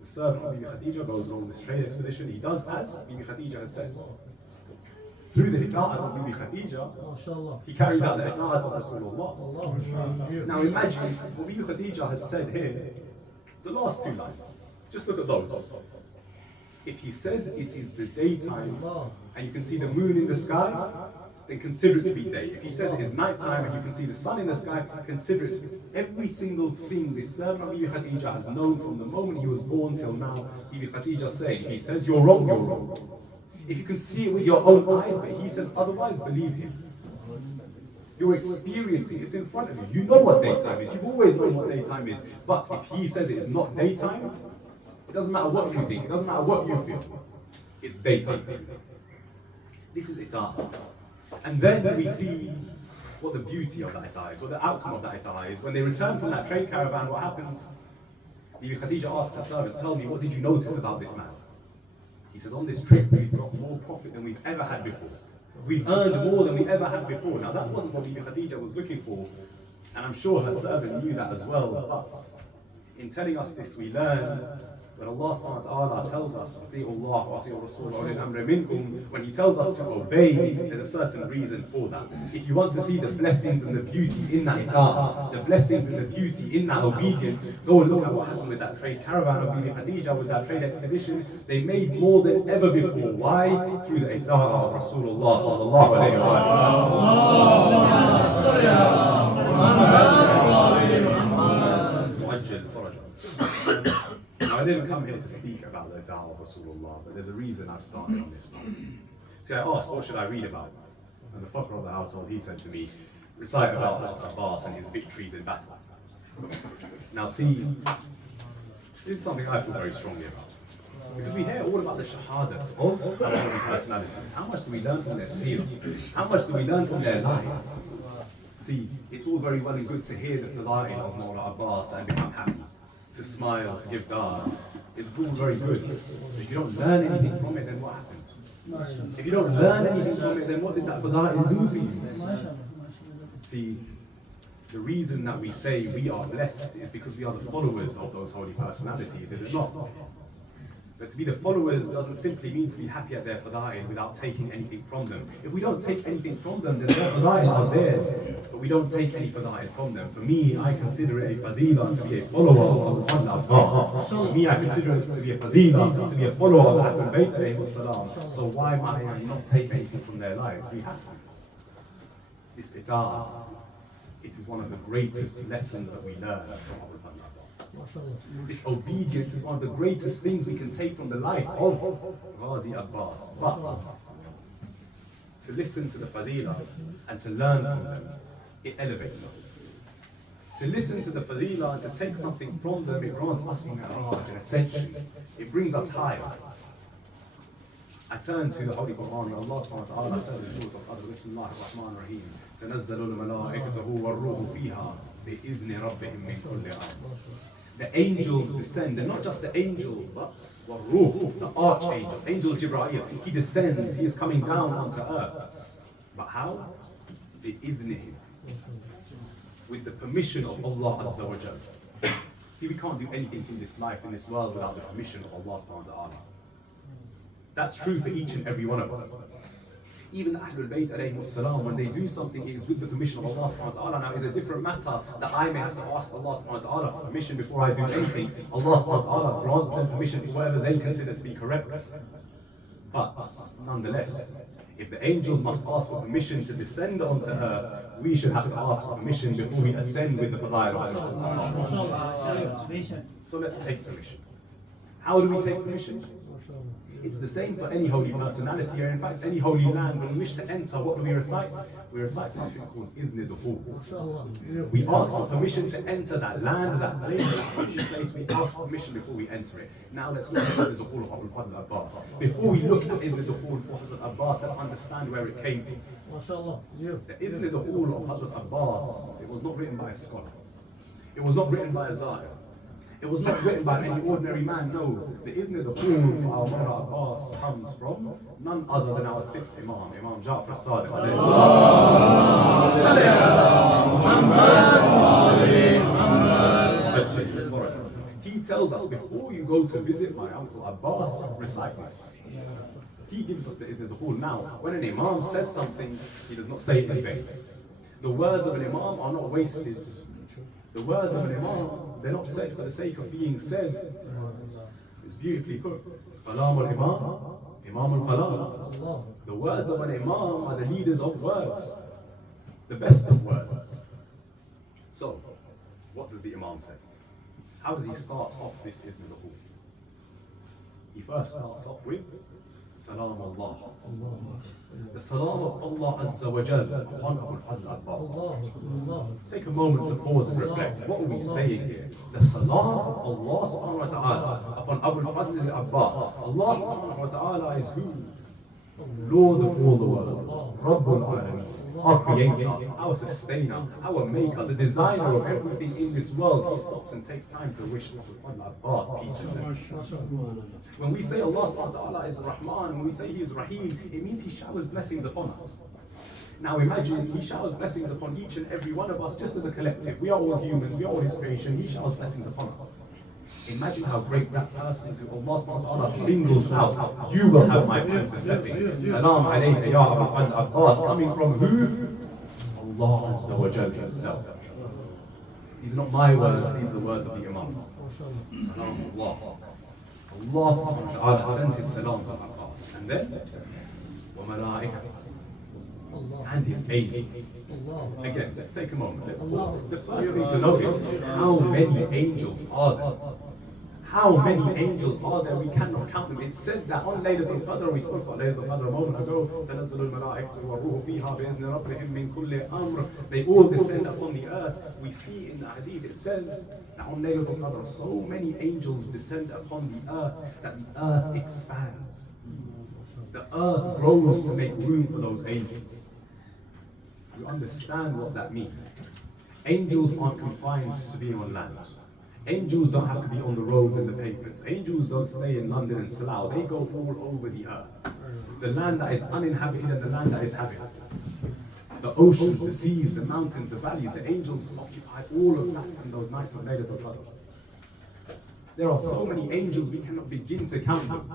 the servant of Bibi Khadija goes on this trade expedition. He does as Bibi Khadija has said. Through the ita'at of Bibi Khadija, he carries out the ita'at of Rasulullah. Now imagine what Bibi Khadija has said here, the last two lines. Just look at those. If he says it is the daytime and you can see the moon in the sky, then consider it to be day. If he says it is nighttime and you can see the sun in the sky, consider it to be. Every single thing this servant of Bibi Khadija has known from the moment he was born till now, Bibi Khadija saying, he says you're wrong, you're wrong. If you can see it with your own eyes, but he says otherwise, believe him. You're experiencing it, it's in front of you. You know what daytime is, you've always known what daytime is. But if he says it is not daytime, it doesn't matter what you think, it doesn't matter what you feel. It's daytime. This is ita'ah. And then we see what the beauty of that ita'ah is, what the outcome of that ita'ah is. When they return from that trade caravan, what happens? Bibi Khadija asked her servant, tell me, what did you notice about this man? He says, on this trip, we've got more profit than we've ever had before. We've earned more than we ever had before. Now, that wasn't what Bibi Khadija was looking for, and I'm sure her servant knew that as well. But in telling us this, we learn when Allah subhanahu wa ta'ala tells us, when He tells us to obey, there's a certain reason for that. If you want to see the blessings and the beauty in that ita'ah, the blessings and the beauty in that obedience, go and look at what happened with that trade caravan of Bibi Khadija, with that trade expedition. They made more than ever before. Why? Through the ita'ah of Rasulullah sallallahu alayhi wa sallam. I didn't come here to speak about the da'wah of Rasulullah, but there's a reason I've started on this one. See, I asked, what should I read about? And the Fakhr of the household, he said to me, recite about Abbas and his victories in battle. Now see, this is something I feel very strongly about. Because we hear all about the shahadas of our holy personalities. How much do we learn from their seerah? How much do we learn from their lives? See, it's all very well and good to hear the fada'il of Mawla Abbas and become happy, to smile, to give da'wah. It's all very good. But if you don't learn anything from it, then what happened? If you don't learn anything from it, then what did that fada'il do for you? See, the reason that we say we are blessed is because we are the followers of those holy personalities, is it not? But to be the followers doesn't simply mean to be happy at their fada'il without taking anything from them. If we don't take anything from them, then their fada'il are theirs, but we don't take any fada'il from them. For me, I consider it a fadilah to be a follower of the Muhammad Abbas. For me, I consider it to be a fadilah to be a follower of Ahlul Bayt alayhi salam. So why might I not take anything from their lives? We have to. This ita'ah, it is one of the greatest lessons that we learn from our Muhammad Abbas. This obedience is one of the greatest things we can take from the life of Ghazi Abbas. But to listen to the fadilah and to learn from them, it elevates us. To listen to the fadilah and to take something from them, it grants us mi'raj, an ascension. It brings us higher. I turn to the Holy Quran, where Allah subhanahu wa ta'ala says in Surah Al-Qadr, Bismillah ar-Rahman ar-Rahim, تَنَزَّلُ الْمَلَائِكَةُ وَالرُّوحُ فِيهَا بِإِذْنِ رَبِّهِمْ مِنْ كُلِّ أَمْرٍ. The angels descend, and not just the angels, but Ruh, the archangel, Angel Jibreel. He descends, he is coming down onto earth. But how? بِإِذْنِهِ, with the permission of Allah Azza wa Jal. See, we can't do anything in this life, in this world, without the permission of Allah subhanahu wa ta'ala. That's true for each and every one of us. Even the Ahlul Bayt alayhi salam, when they do something, it is with the permission of Allah subhanahu wa ta'ala. Now, it's a different matter that I may have to ask Allah subhanahu wa ta'ala for permission before I do anything. Allah subhanahu wa ta'ala grants them permission for whatever they consider to be correct. But, nonetheless, if the angels must ask for permission to descend onto earth, we should have to ask for permission before we ascend with the fadail of Allah. So let's take permission. How do we take permission? It's the same for any holy personality, or in fact any holy land. When we wish to enter, what do we recite? We recite something called Idn Dukhul. We ask for permission to enter that land, that place, that holy place. We ask for permission before we enter it. Now let's look at Idn Dukhul of Abu al-Fadl Abbas. Before we look at Idn Dukhul for Hazrat Abbas, let's understand where it came from. The Idn Dukhul of Hazrat Abbas, it was not written by a scholar. It was not written by a Zahir. It was not written by any ordinary man, no. The Ibn Dukhul for our Molana Abbas comes from none other than our sixth Imam, Imam Ja'far as-Sadiq alayhi salam. He tells us, before you go to visit my uncle Abbas, recite this. He gives us the Ibn Dukhul. Now, when an Imam says something, he does not say it in vain. The words of an Imam are not wasted. The words of an Imam, they're not said for the sake of being said. It's beautifully put. Kalam al-Imam, Imam al-Kalam. The words of an Imam are the leaders of words, the best of words. So, what does the Imam say? How does he start off this Ibn Dukhul? He first starts off with Salam Allah. The salam of Allah Azza wa Jal upon Abu al-Fadl Abbas. Take a moment to pause and reflect. What are we saying here? The salam of Allah subhanahu wa ta'ala upon Abu al-Fadl Abbas. Allah subhanahu wa ta'ala is who? Lord of all the worlds, Rabbul Alameen, our creator, our sustainer, our maker, the designer of everything in this world. He stops and takes time to wish Abu al-Fadl Abbas peace and blessings. When we say Allah subhanahu wa ta'ala is Rahman, when we say He is Rahim, it means He showers blessings upon us. Now imagine He showers blessings upon each and every one of us just as a collective. We are all humans, we are all His creation, He showers blessings upon us. Imagine how great that person is who Allah subhanahu wa ta'ala singles out. You will have my blessings. Salam alayka ya Abu al-Fadl Abbas, coming from who? Allah Azza wa Jal Himself. These are not my words, these are the words of the Imam. Salam Allah. Allah subhanahu wa ta'ala sends His salam to Abbas. And then, وَمَلَائِكَةً and His angels. Again, let's take a moment, let's pause. The first thing to notice, how many angels are there? How many angels are there? We cannot count them. It says that on Laylatul Qadr, we spoke about Laylatul Qadr a moment ago, تَنَزَّلُ الْمَلَائِكَةُ وَالرُّوحُ فِيهَا بِإِذْنِ رَبِّهِمْ مِنْ كُلِّ أَمْرٍ. They all descend upon the earth. We see in the hadith, it says that on Laylatul Qadr, so many angels descend upon the earth that the earth expands. The earth grows to make room for those angels. You understand what that means? Angels aren't confined to being on land. Angels don't have to be on the roads and the pavements. Angels don't stay in London and Slough. They go all over the earth. The land that is uninhabited and the land that is habited. The oceans, the seas, the mountains, the valleys, the angels occupy all of that in those nights of Laylatul Qadr. There are so many angels we cannot begin to count them.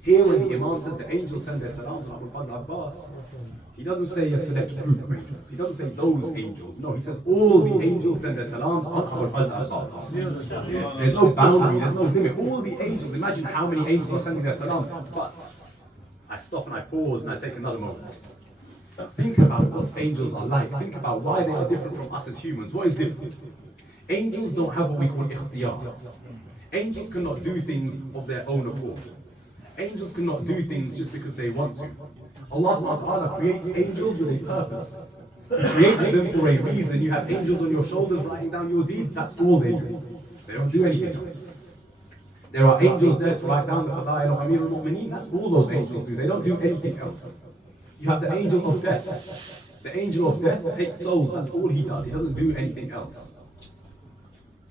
Here when the Imam says the angels send their salam to Abu al-Fadl Abbas, he doesn't say a select group of angels. He doesn't say those angels. No, he says all the angels send their salams on Abu al-Fadl Abbas. There's no boundary, there's no limit. All the angels, imagine how many angels are sending their salams. But I stop and I pause and I take another moment. Think about what angels are like. Think about why they are different from us as humans. What is different? Angels don't have what we call ikhtiyar. Angels cannot do things of their own accord. Angels cannot do things just because they want to. Allah subhanahu wa ta'ala creates angels with a purpose. He created them for a reason. You have angels on your shoulders writing down your deeds, that's all they do. They don't do anything else. There are angels there to write down the fadail of Amir al-Mu'mineen, that's all those angels do. They don't do anything else. You have the angel of death. The angel of death takes souls, that's all he does. He doesn't do anything else.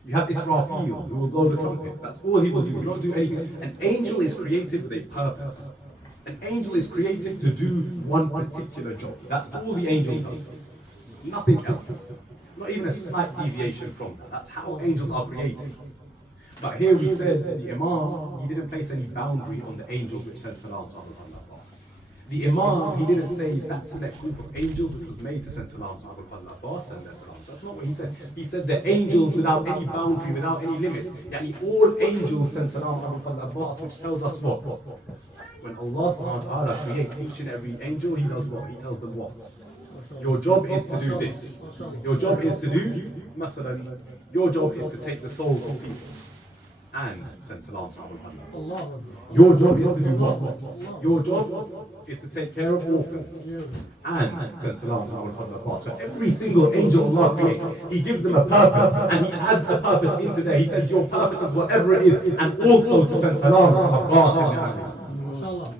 You have Israfil, who will blow the trumpet. That's all he will do. He won't do anything. An angel is created with a purpose. An angel is created to do one particular job. That's all the angel does. Nothing else. Not even a slight deviation from that. That's how angels are created. But here we said that the Imam, he didn't place any boundary on the angels which sent salams to Abu Abbas. The Imam, he didn't say that select group of angels which was made to send salams to Abu Abbas and their salams. That's not what he said. He said the angels without any boundary, without any limits. Yani all angels send salam to Abu Abbas, which tells us what? When Allah subhanahu wa ta'ala creates each and every angel, He does what? He tells them what? Your job is to do this. Your job is to do, masalan, your job is to take the souls of people. and send salam to Abu Fadl. Allah. Your job is to do what? Your job is to take care of orphans and send salam to Abu Fadl. So every single angel Allah creates, He gives them a purpose and He adds the purpose into there. He says your purpose is whatever it is, and also to send salam to Abbas ibn Ali. MashaAllah.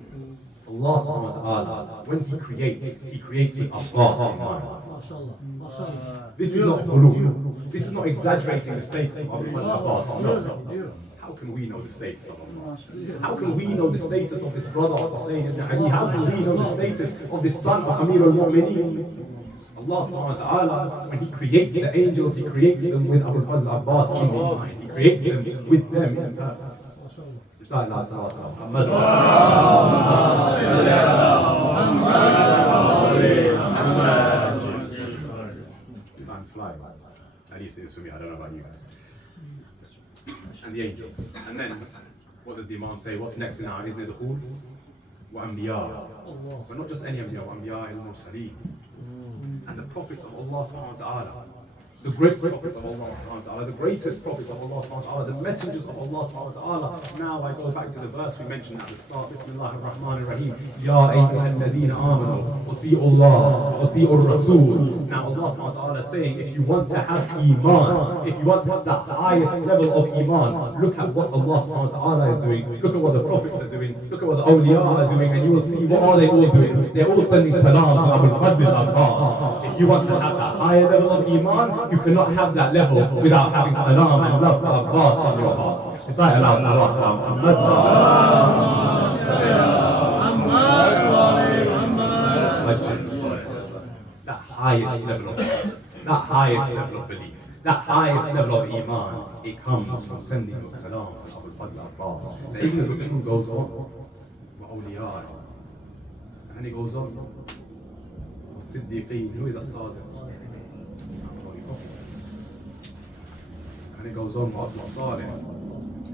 Allah subhanahu wa ta'ala, when He creates with Abbas in mind. MashaAllah. MashaAllah. This is not ghulul. This is not exaggerating the status of Abu Bakr Abbas. No. How can we know the status of Abbas? How can we know the status of this brother of Hussein ibn Ali? How can we know the status of this son of Amir al-Mu'mineen? Allah subhanahu wa ta'ala, when He creates the angels, He creates them with Abu Fadl Abbas in mind. He creates them with them in purpose. Recite la salawat ala Muhammad. Time's flying. At least it is for me, I don't know about you guys. And the angels. And then, what does the Imam say? What's next in our Idn al-Dukhul? Wa anbiya. But not just any anbiya, wa anbiya al-Mursaleen. And the prophets of Allah subhanahu wa ta'ala. The great prophets of Allah subhanahu wa ta'ala, the greatest prophets of Allah subhanahu wa ta'ala, the messengers of Allah subhanahu wa ta'ala. Now I go back to the verse we mentioned at the start. Bismillah ar-Rahman ar-Rahim. Ya ayyuha alladhina amanu, uti'u Allah, uti'u ar-Rasul. Now Allah subhanahu wa ta'ala is saying, if you want to have Iman, if you want to have that highest level of Iman, look at what Allah subhanahu wa ta'ala is doing, look at what the prophets are doing, look at what the awliya are doing, and you will see what are they all doing. They're all sending salam to Abu Fadl Abbas. If you want to have that higher level of Iman, you cannot have that level without having salam and love for Abbas in your heart. Recite aloud salawat ala Muhammad. That highest level of faith, that highest level of belief, that highest level of Iman, it comes from sending your salam to Abu Fadl Abbas. The Ibn al-Dukhul goes on, وَأَوْلِيَاءَ, and he goes on, وَالصِّدِّيقِينَ, who is a Sadiq? And it goes on, Abdul Salih.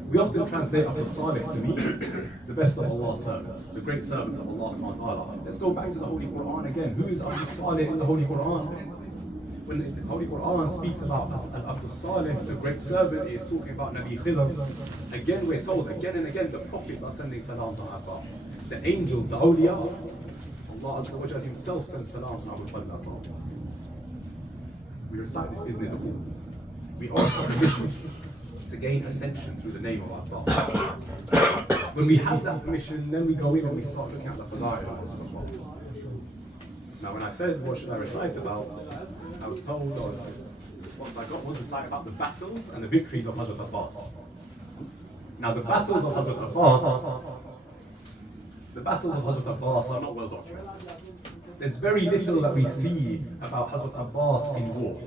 We often translate Abdul Salih to mean the best of Allah's servants, the great servants of Allah subhanahu wa ta'ala. Let's go back to the Holy Quran again. Who is Abdul Salih in the Holy Quran? When the Holy Quran speaks about Abdul Salih, the great servant, it is talking about Nabi Khidr. Again, we're told again and again, the prophets are sending salams on Abbas. The angels, the awliya, Allah Azza wa Jalla Himself sends salams on Abu Fadl Abbas. We recite this in the Dukhul. We ask for permission to gain ascension through the name of Allah. When we have that permission, then we go in and we start looking at the fadail of Abbas. Now, when I said, what should I recite about, I was told, or the response I got was to recite about the battles and the victories of Hazrat Abbas. Now, the battles of Hazrat Abbas are not well documented. There's very little that we see about Hazrat Abbas in war.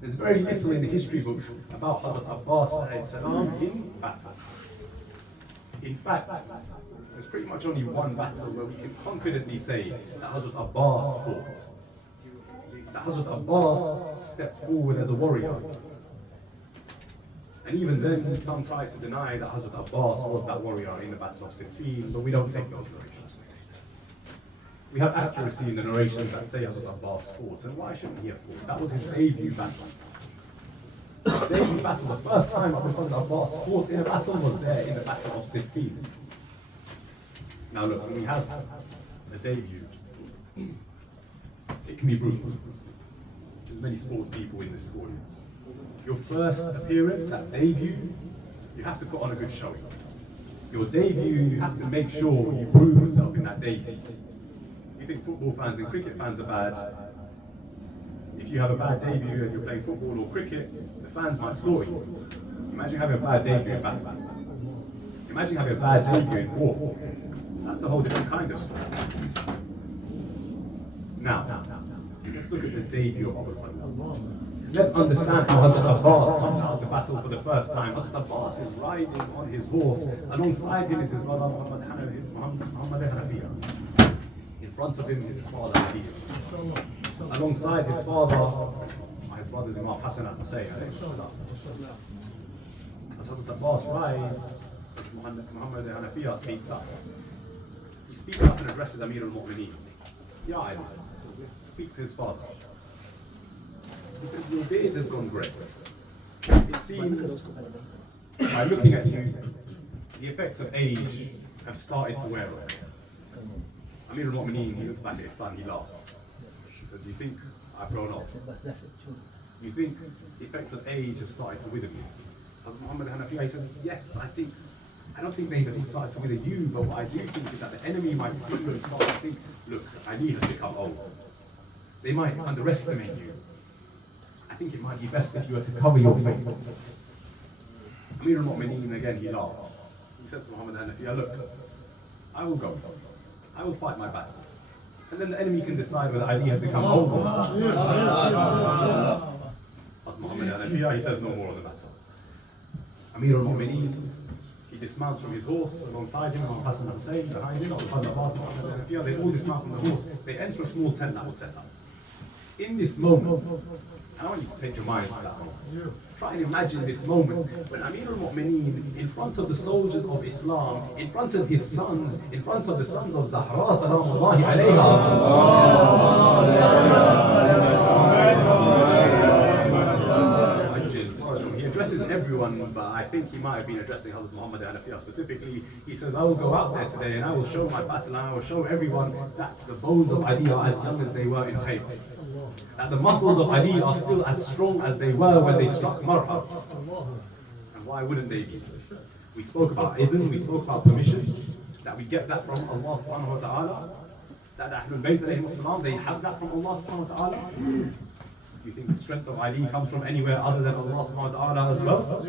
There's very little in the history books about Hazrat Abbas alayhi salam in battle. In fact, there's pretty much only one battle where we can confidently say that Hazrat Abbas fought. That Hazrat Abbas stepped forward as a warrior. And even then, some tried to deny that Hazrat Abbas was that warrior in the Battle of Siffin, but we don't take those narrations. We have accuracy in the narrations that say Hazrat Abbas fought, and why shouldn't he have fought? That was his debut battle. The debut battle, the first time Abu Fadl Abbas fought in a battle was there in the Battle of Siffin. Now look, when we have a debut, it can be brutal. There's many sports people in this audience. Your first appearance, that debut, you have to put on a good showing. Your debut, you have to make sure you prove yourself in that debut. You think football fans and cricket fans are bad. If you have a bad debut and you're playing football or cricket, the fans might slaughter you. Imagine having a bad debut in battle. Imagine having a bad debut in war. That's a whole different kind of story. Now, let's look at the debut of Abu Fadl Abbas. Let's understand how Hazrat Abbas comes out to battle for the first time. Hazrat Abbas is riding on his horse. Alongside him is his brother Muhammad Hanafiya. In front of him is his father Ali. Alongside his father, his brothers Imam Hassan and Hussein. As Hazrat Abbas rides, Muhammad Hanafiya speaks up. He speaks up and addresses Amir al-Mu'mineen. Ya Ali. Speaks to his father. He says, your beard has gone grey. It seems by looking at you, the effects of age have started to wear off. Amir al-Mu'mineen, he looks back at his son, he laughs. He says, you think I've grown old? You think the effects of age have started to wither me? As Muhammad Hanafiya, he says, yes, I don't think they've started to wither you, but what I do think is that the enemy might see you and start to think, look, Ali has become old. They might underestimate you. I think it might be best if you were to cover your face. Amir al-Mu'mineen, again, he laughs. He says to Muhammad Hanafiya, look, I will go. I will fight my battle. And then the enemy can decide whether Ali has become old or not. As Muhammad Hanafiya, he says no more on the matter. Amir al-Mu'mineen, he dismounts from his horse alongside him, Imam Hassan Hussein behind him, Muhammad Hanafiya, they all dismount from the horse. They enter a small tent that was set up. In this moment, and I want you to take your minds to that moment. Try and imagine this moment when Amir al-Mu'mineen, in front of the soldiers of Islam, in front of his sons, in front of the sons of Zahra, salamullahi alayha. He addresses everyone, but I think he might have been addressing Hazrat Muhammad Hanafiya specifically. He says, I will go out there today and I will show my battle and I will show everyone that the bones of Ali are as young as they were in Khaybar. That the muscles of Ali are still as strong as they were when they struck Marha. And why wouldn't they be? We spoke about idhn, we spoke about permission, that we get that from Allah subhanahu wa ta'ala, that Ahlul Bayt alayhimus salam, they have that from Allah subhanahu wa ta'ala. You think the strength of Ali comes from anywhere other than Allah subhanahu wa ta'ala as well?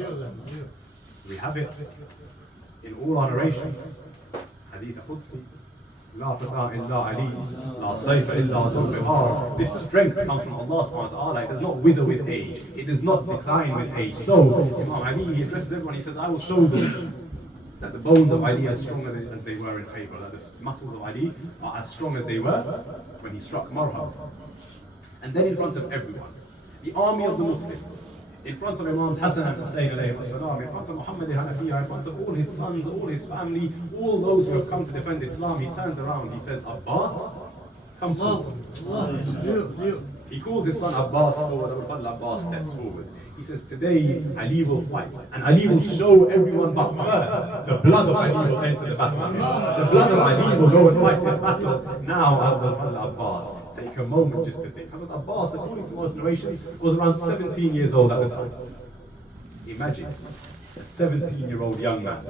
We have it in all our narrations. Hadith Qudsi. لا فتاة إلا علي لا سيف إلا ذو الفقار. This strength comes from Allah subhanahu wa ta'ala. It does not wither with age. It does not decline with age. So Imam Ali, he addresses everyone. He says, I will show them that the bones of Ali are as strong as they were in Khaybar. That the muscles of Ali are as strong as they were when he struck Marha. And then in front of everyone, the army of the Muslims, in front of Imams Hassan and Hussein alayhi salam, in front of Muhammad Hanafiya, in front of all his sons, all his family, all those who have come to defend Islam, he turns around, he says, Abbas, come forward. He calls his son Abbas forward, Abbas steps forward. He says, today Ali will fight, and Ali will show everyone, but first, the blood of Ali will enter the battle. The blood of Ali will go and fight his battle. Now, Abbas, take a moment just to think. Because Abbas, according to most narrations, was around 17 years old at the time. Imagine a 17-year-old young man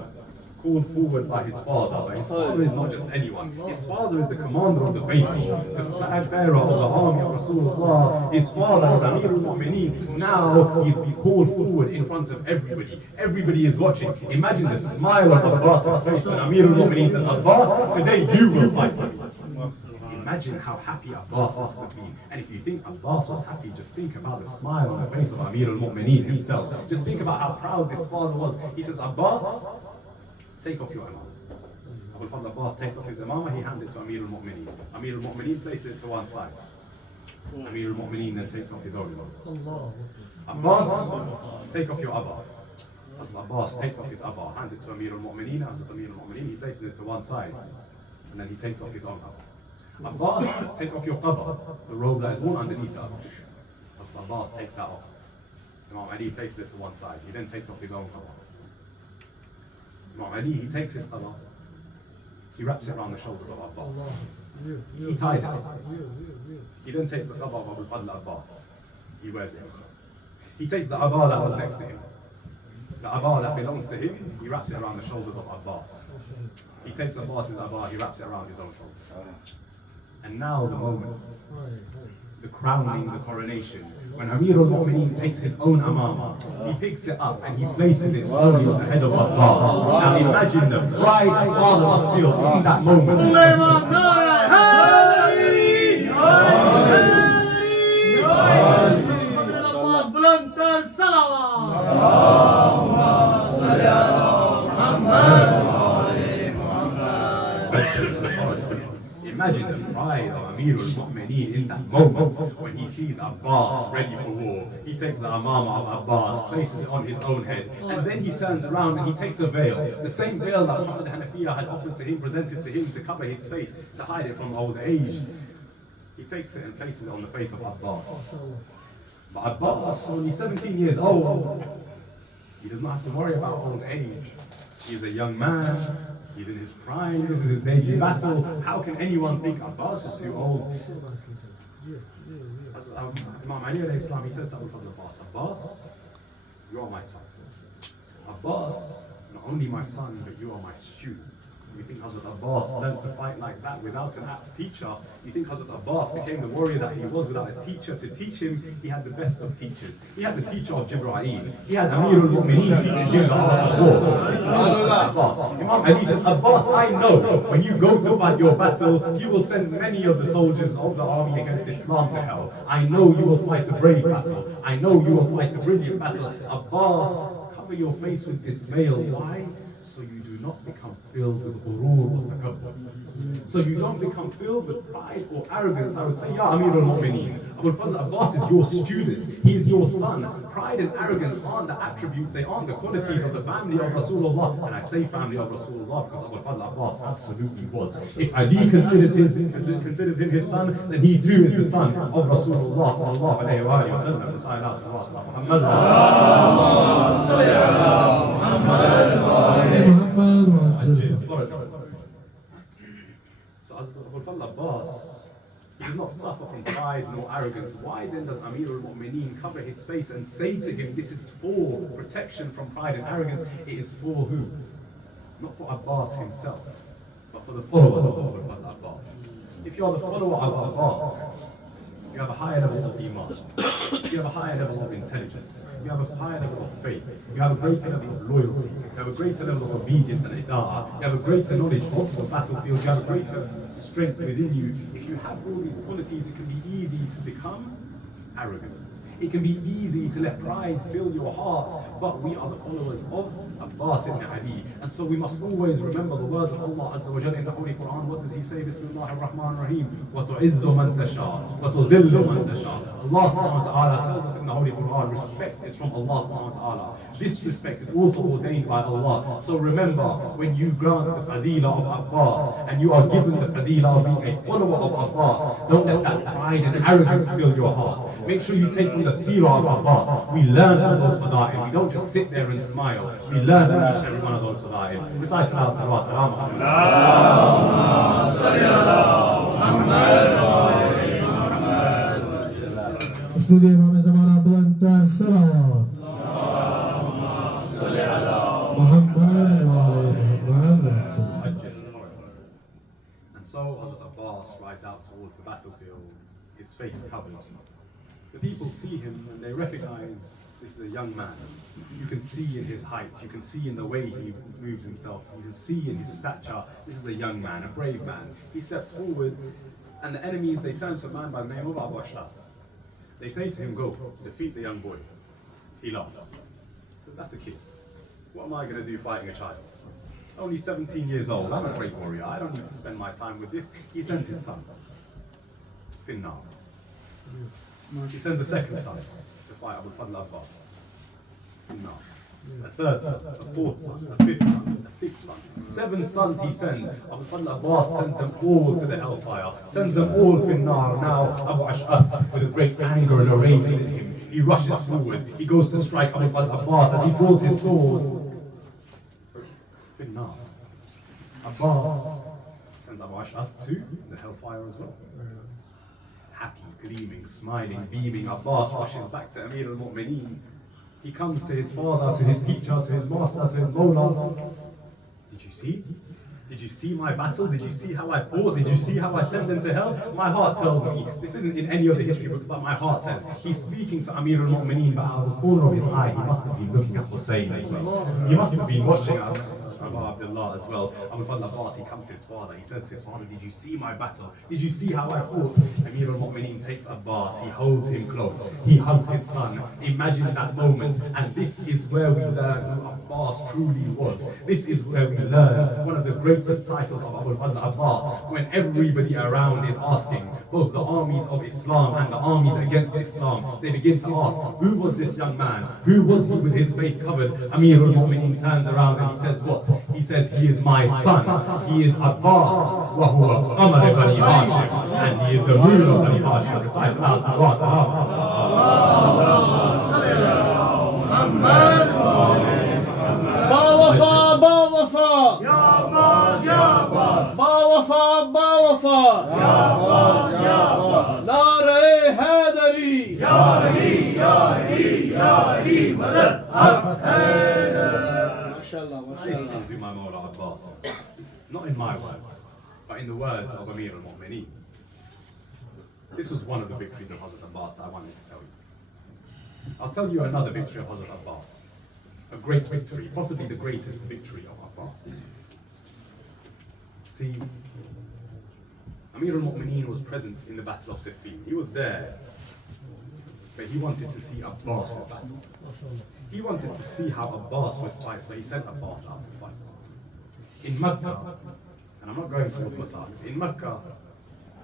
called forward by his father, but his father is not just anyone. His father is the commander of the faithful, the flag bearer of the army of Rasulullah. His father is Amir al-Mu'mineen. Now he's been called forward in front of everybody. Everybody is watching. Imagine the smile on Abbas's face when Amir al-Mu'mineen says, Abbas, today you will fight for me. Imagine how happy Abbas must have been. And if you think Abbas was happy, just think about the smile on the face of Amir al-Mu'mineen himself. Just think about how proud this father was. He says, Abbas, take off your imam. Abu al-Fadl Abbas takes off his imamah, he hands it to Amir al-Mu'mineen. Amir al-Mu'mineen places it to one side. Amir al-Mu'mineen then takes off his own imam. Abbas, take off your abba. As Abbas takes off his abba, hands it to Amir al-Mu'mineen. As Amir al-Mu'mineen, he places it to one side. And then he takes off his own abba. Abbas, take off your qabba, the robe that is worn underneath the abba. As Abbas takes that off. Imam Ali places it to one side. He then takes off his own qabba. Imam Ali, he takes his qadar, he wraps it around the shoulders of Abbas. He ties it up. He then takes the qadar of Abu al-Fadl Abbas. He wears it himself. He takes the abba that was next to him. The abba that belongs to him, he wraps it around the shoulders of Abbas. He takes Abbas's abba, he wraps it around his own shoulders. And now the moment, the crowning, the coronation. When Amir al-Mu'mineen takes his own amama, he picks it up and he places it slowly on the head of Abbas. Now imagine the pride a father must feel in that moment. Imagine the pride of Amir al-Mu'mineen in that moment when he sees Abbas ready for war. He takes the amama of Abbas, places it on his own head, and then he turns around and he takes a veil. The same veil that Muhammad Hanafiya had offered to him, presented to him to cover his face, to hide it from old age. He takes it and places it on the face of Abbas. But Abbas, only 17 years old, He does not have to worry about old age. He's a young man. He's in his prime. This is his debut battle. How can anyone think Abbas is too old? As Imam Ali alayhi salam, he says to Abu Fadl Abbas, Abbas, you are my son. Abbas, not only my son, but you are my student. You think Hazrat Abbas learned to fight like that without an apt teacher? You think Hazrat Abbas became the warrior that he was without a teacher to teach him? He had the best of teachers. He had the teacher of Jibreel. He had Amir al-Mu'mineen teaching him the art of war. This is Abbas. Imam Ali says, Abbas, I know when you go to fight your battle, you will send many of the soldiers of the army against Islam to hell. I know you will fight a brave battle. I know you will fight a brilliant battle. Abbas, cover your face with this veil. Why? So you do not become filled with ghurur or takabbur. So you don't become filled with pride or arrogance. I would say, Ya Amir al-Mu'mineen, Abu Fadl Abbas is your student. He is your son. Pride and arrogance aren't the attributes, they aren't the qualities of the family of Rasulullah. And I say family of Rasulullah because Abu Fadl Abbas absolutely was. If Ali considers him his son, then he too is the son of Rasulullah sallallahu alayhi wa sallam. Recite out Salawat So as Abu Fadl Abbas, he does not suffer from pride nor arrogance. Why then does Amir al-Mu'mineen cover his face and say to him, this is for protection from pride and arrogance? It is for who? Not for Abbas himself, but for the followers of Abu Fadl Abbas. If you are the follower of Abbas, you have a higher level of iman, you have a higher level of intelligence, you have a higher level of faith, you have a greater level of loyalty, you have a greater level of obedience and ida'ah, you have a greater knowledge of the battlefield, you have a greater strength within you. If you have all these qualities, it can be easy to become arrogant. It can be easy to let pride fill your heart, but we are the followers of Abbas ibn Ali. And so we must always remember the words of Allah Azza wa Jalla in the Holy Quran. What does He say? Bismillah ar-Rahman ar-Rahim. وَتُعِذُّ مَن تَشَاءُ وَتُذِلُّ مَن تَشَاءُ. Allah subhanahu wa ta'ala tells us in the Holy Quran, respect is from Allah subhanahu wa ta'ala. This respect is also ordained by Allah. So remember, when you grant the fadilah of Abbas, and you are given the fadilah of being a follower of Abbas, don't let that pride and arrogance fill your heart. Make sure you take from the seerah of Abbas. We learn from those fada'il. We don't just sit there and smile. We learn from each and every one of those fada'il. Recite aloud salawat ala Muhammad. Allahumma salli ala Muhammad. Usluge Imam Zamana Bulanta Salawat. And so Hazrat Abbas rides out towards the battlefield, his face covered. The people see him and they recognize this is a young man. You can see in his height, you can see in the way he moves himself, you can see in his stature, this is a young man, a brave man. He steps forward and the enemies, they turn to a man by the name of Abu Ashar. They say to him, go, defeat the young boy. He laughs. He says, that's a kid. What am I going to do fighting a child? Only 17 years old, I'm a great warrior, I don't need to spend my time with this. He sends his son, Finnar. He sends a second son to fight Abu Fadl Abbas, Finnar. A third son, a fourth son, a fifth son, a sixth son. 7 sons he sends. Abu Fadl Abbas sends them all to the hellfire, sends them all Finnar. Now Abu Ash'ath, with a great anger and a rage within him, he rushes forward. He goes to strike Abu Fadl Abbas as he draws his sword. Finnar. Abbas sends Abu Ash'ath to the hellfire as well. Happy, gleaming, smiling, beaming, Abbas rushes back to Amir al-Mu'mineen. He comes to his father, to his teacher, to his master, to his Molana. Did you see? Did you see my battle? Did you see how I fought? Did you see how I sent them to hell? My heart tells me, this isn't in any of the history books, but my heart says, he's speaking to Amir al-Mu'mineen, but out of the corner of his eye, he must have been looking at Hussein as well. He must have been watching Abu Abdullah as well. Abu Fadl Abbas, he comes to his father, he says to his father, did you see my battle? Did you see how I fought? Amir al-Mu'mineen takes Abbas, he holds him close, he hugs his son. Imagine that moment, and this is where we learn who Abbas truly was. This is where we learn one of the greatest titles of Abu Fadl Abbas, when everybody around is asking, both the armies of Islam and the armies against Islam, they begin to ask, who was this young man? Who was he with his face covered? Amir al-Mu'mineen turns around and he says what? He says, he is my son. He is Abbas. وَهُوَ قَمَرِ بَنِي هَاشِمٍ. And he is the moon of Bani Hashim. Recite aloud, salawat ala Muhammad. This is my Mawla Abbas. Not in my words, but in the words of Amir al-Mu'mineen. This was one of the victories of Hazrat Abbas that I wanted to tell you. I'll tell you another victory of Hazrat Abbas. A great victory, possibly the greatest victory of Abbas. See, Amir al-Mu'mineen was present in the Battle of Siffin. He was there, but he wanted to see Abbas's battle. He wanted to see how Abbas would fight, so he sent Abbas out to fight. In Mecca, and I'm not going towards Masad, in Mecca,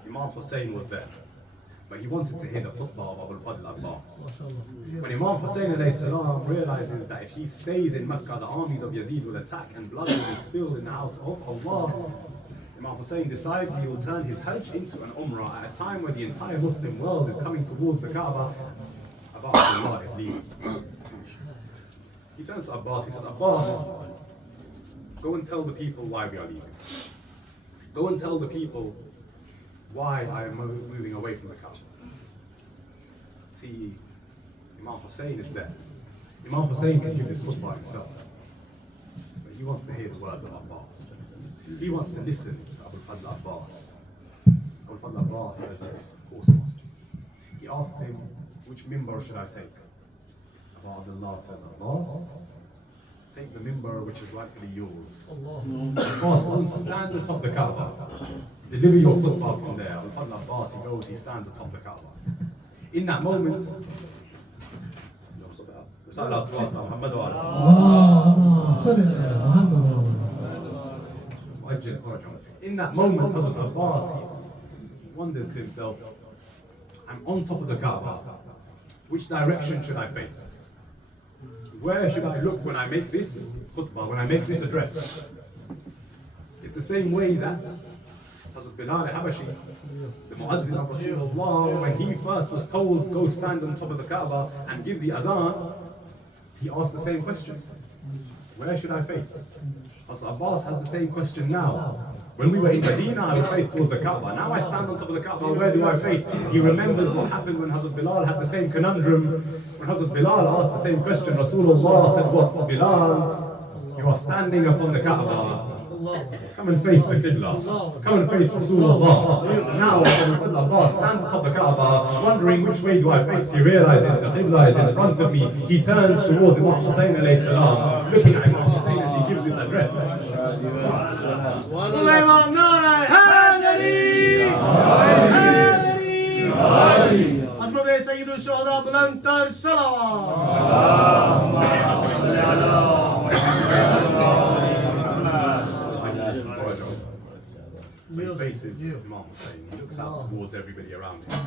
Imam Hussein was there, but he wanted to hear the khutbah of Abu al-Fadl Abbas. When Imam Hussein ﷺ realizes that if he stays in Mecca, the armies of Yazid will attack and blood will be spilled in the house of Allah, Imam Hussein decides he will turn his Hajj into an Umrah at a time where the entire Muslim world is coming towards the Kaaba. Abbas is leaving. He turns to Abbas, he says, Abbas, go and tell the people why we are leaving. Go and tell the people why I am moving away from the Kaaba. See, Imam Hussein is there. Imam Hussein can give this khutbah himself. But he wants to hear the words of Abbas. He wants to listen to Abu al-Fadl Abbas. Abu al-Fadl Abbas says, yes, of course, Master. He asks him, which mimbar should I take? Abu Abdullah says, Abbas, take the mimbar which is rightfully yours. Abbas, go and stand atop the Kaaba. Deliver your khutbah from there. Abu al-Fadl Abbas, he goes, he stands atop the Kaaba. In that moment, in that moment, Hazrat Abbas, he wonders to himself, I'm on top of the Kaaba. Which direction should I face? Where should I look when I make this khutbah, when I make this address? It's the same way that Hazrat Bilal al-Habashi, the Mu'adhin of Rasulullah, when he first was told, go stand on top of the Kaaba and give the adhan, he asked the same question. Where should I face? Hazrat Abbas has the same question now. When we were in Medina, I would face towards the Kaaba. Now I stand on top of the Kaaba, where do I face? He remembers what happened when Hazrat Bilal had the same conundrum. When Hazrat Bilal asked the same question, Rasulullah said, what? Bilal, you are standing upon the Kaaba. Come and face the Qibla. Come and face Rasulullah. Now Abbas stands atop the Kaaba, wondering which way do I face. He realizes the Qibla is in front of me. He turns towards Imam Hussein alayhi salam, looking at Imam Hussein as he gives this address. So he faces Imam Hussein, he looks out towards everybody around him,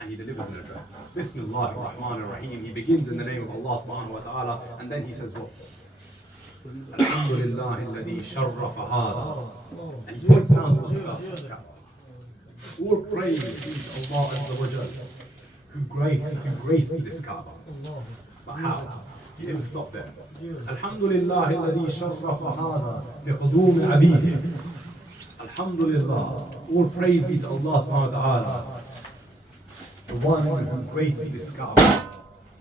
and he delivers an address. Bismillah ar-Rahman ar-Rahim. He begins in the name of Allah subhanahu wa ta'ala, and then he says what? Alhamdulillah alladhi sharrafa hada. And he points down towards the Kaaba. All praise be to Allah Azza wa Jal, who graced this Kaaba. But how? He didn't stop there. Alhamdulillah alladhi sharrafa hada liqudum abidih. Alhamdulillah, all praise be to Allah subhanahu wa ta'ala, the one who graced this Kaaba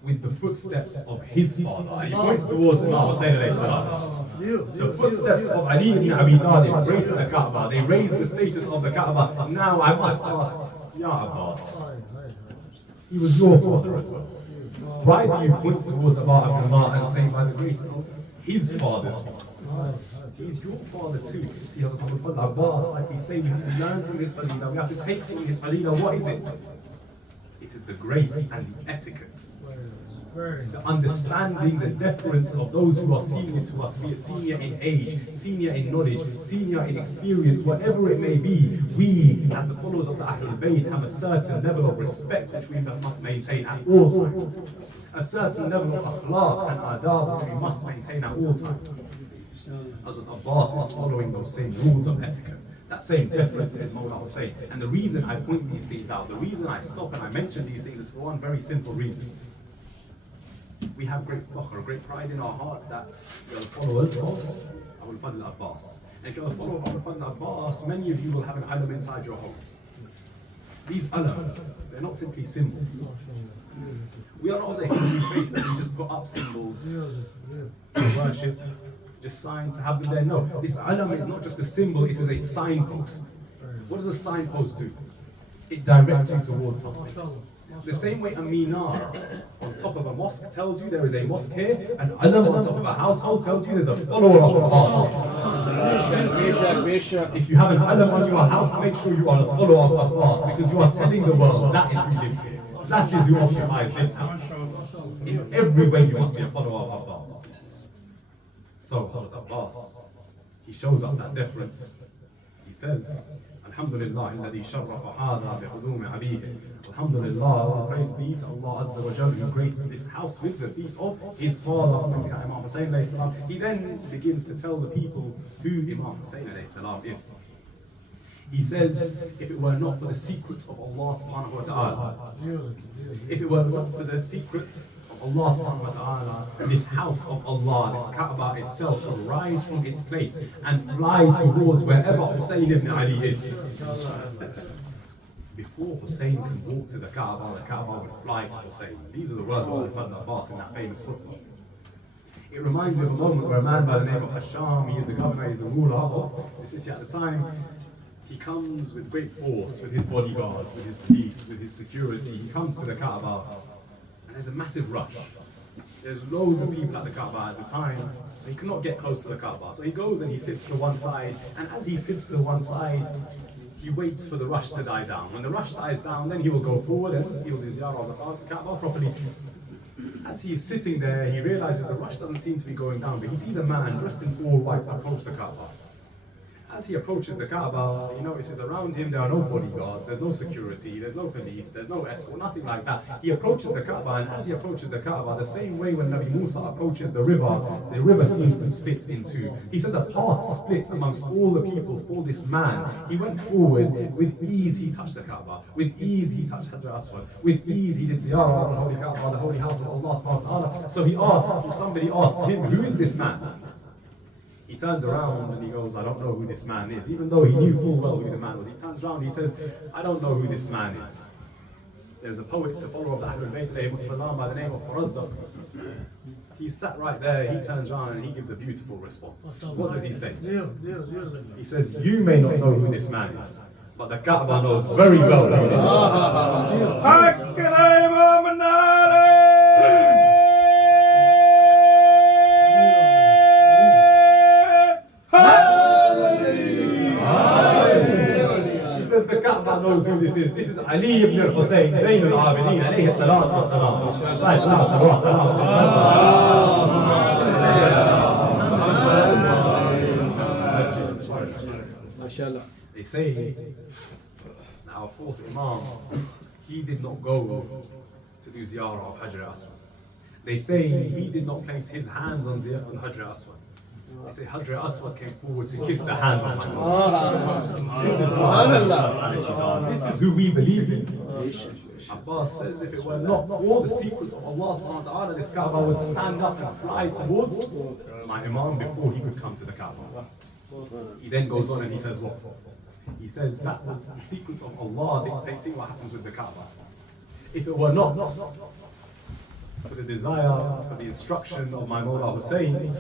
with the footsteps of his father. And he points towards Imam Hussein alayhi salam. The footsteps of Ali ibn Abi Talib graced the Kaaba. They raised the status of the Kaaba. Now I must ask, Ya Abbas, he was your father as well. Why do you point towards Abu Abdullah and say by the grace of his father's father? He's your father too. See, Hazrat Abu al-Fadl Abbas, like we say, we have to learn from his fadilah. We have to take from his fadilah. What is it? It is the grace and the etiquette. The understanding, the deference of those who are senior to us, be it senior in age, senior in knowledge, senior in experience, whatever it may be. We, as the followers of the Ahlul Bayt, have a certain level of respect which we must maintain at all times. A certain level of akhlaq and adab which we must maintain at all times. Hazrat Abbas is following those same rules of etiquette, that same deference to his Mawla Hussein. And the reason I point these things out, the reason I stop and I mention these things is for one very simple reason. We have great fakhr, great pride in our hearts that we are the followers of Abu al-Fadl Abbas. And if you're a follower of Abu al-Fadl Abbas, many of you will have an alim inside your homes. These alams, they're not simply symbols. We are not of the Hindu faith that we just put up symbols to worship, just signs to have them there. No, this alam is not just a symbol, it is a signpost. What does a signpost do? It directs you towards something. The same way a minar on top of a mosque tells you there is a mosque here, and alam on top of a household tells you there's a follower of the Abbas. If you have an alam on your house, make sure you are a follower of Abbas, because you are telling the world that is who lives here. That is who occupies this house. In every way you must be a follower of Abbas. So Hazrat Abbas, he shows us that deference. He says, Alhamdulillah, alladhi sharrafa hada bi'ulumi abihi. Alhamdulillah, praise be to Allah Azza wa Jal, who graced this house with the feet of his father, Imam Hussain alayhi salam. He then begins to tell the people who Imam Hussain alayhi salam is. He says, if it were not for the secrets of Allah subhanahu wa ta'ala, if it were not for the secrets of Allah subhanahu wa ta'ala, this house of Allah, this Kaaba itself will rise from its place and fly towards wherever Hussain ibn Ali is. Before Hussain can walk to the Kaaba would fly to Hussain. These are the words of Al-Fadl Abbas in that famous khutbah. It reminds me of a moment where a man by the name of Hasham, he is the governor, he is the ruler of the city at the time. He comes with great force, with his bodyguards, with his police, with his security. He comes to the Kaaba, and there's a massive rush. There's loads of people at the Kaaba at the time, so he cannot get close to the Kaaba. So he goes and he sits to one side, and as he sits to one side, he waits for the rush to die down. When the rush dies down, then he will go forward and he will do ziyarah of the Kaaba properly. As he is sitting there, he realizes the rush doesn't seem to be going down, but he sees a man dressed in all white approach the Kaaba. As he approaches the Kaaba, he notices around him there are no bodyguards, there's no security, there's no police, there's no escort, nothing like that. He approaches the Kaaba, and as he approaches the Kaaba, the same way when Nabi Musa approaches the river seems to split in two. He says a path split amongst all the people for this man. He went forward, with ease he touched the Kaaba, with ease he touched Hajar Aswad, with ease he did ziyarah of the Holy Kaaba, the Holy House of Allah subhanahu wa ta'ala. So he asks, or somebody asks him, who is this man? He turns around and he goes, I don't know who this man is. Even though he knew full well who the man was. He turns around and he says, I don't know who this man is. There's a poet, a follower of the Ahlul Bayt alayhi by the name of Farazdak. He sat right there, he turns around and he gives a beautiful response. What does he say? He says, you may not know who this man is, but the Kaaba knows very well who this is. The Kaaba knows who this is. This is Ali ibn al-Hussein, Zayn al-Abidin, alayhi salatu wa salam. They say our fourth Imam, he did not go to do ziyarah of Hajar Aswad. They say he did not place his hands on Hajar Aswad. They say Hajar Aswad came forward to kiss the hands of my Lord. This is what this is who we believe in. Abbas says if it were not for the secrets of Allah subhanahu wa ta'ala, this Kaaba would stand up and fly towards my Imam before he could come to the Kaaba. He then goes on and he says what? He says that was the secrets of Allah dictating what happens with the Kaaba. If it were not for the desire, for the instruction of my Mawla Hussain,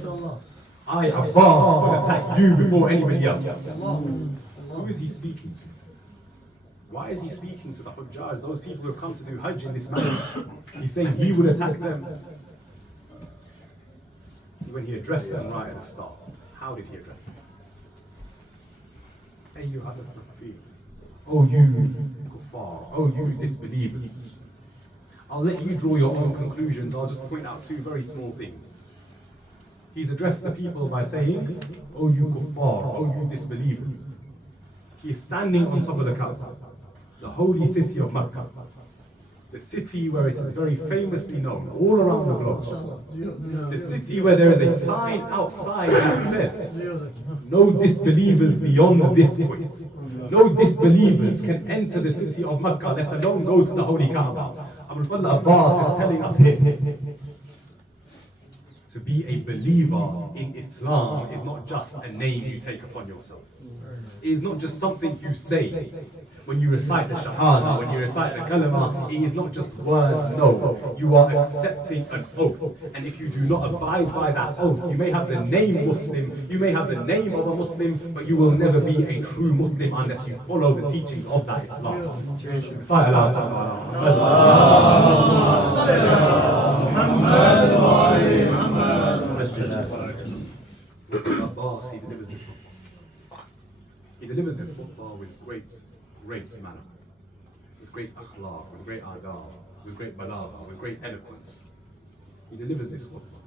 I, Abbas, would attack you before anybody else. Who is he speaking to? Why is he speaking to the Hujjaj, those people who have come to do Hajj in this manner? He's saying he would attack them. See, when he addressed them right at the start, how did he address them? Hey, you had a takfir. Oh, you kuffar. Oh, you disbelievers. I'll let you draw your own conclusions. I'll just point out two very small things. He's addressed the people by saying, oh you kuffar, oh you disbelievers. He is standing on top of the Kaaba, the holy city of Makkah, the city where it is very famously known all around the globe. The city where there is a sign outside that says, no disbelievers beyond this point. No disbelievers can enter the city of Makkah, let alone go to the holy Kaaba. Abul Fadl Abbas is telling us here, to be a believer in Islam is not just a name you take upon yourself. It is not just something you say when you recite the Shahada, when you recite the Kalima. It is not just words, no. You are accepting an oath. And if you do not abide by that oath, you may have the name Muslim, you may have the name of a Muslim, but you will never be a true Muslim unless you follow the teachings of that Islam. Recite Abbas, he delivers this khutbah. He delivers this khutbah with great manner, with great akhlaq, with great adab, with great balagha, with great eloquence. He delivers this khutbah.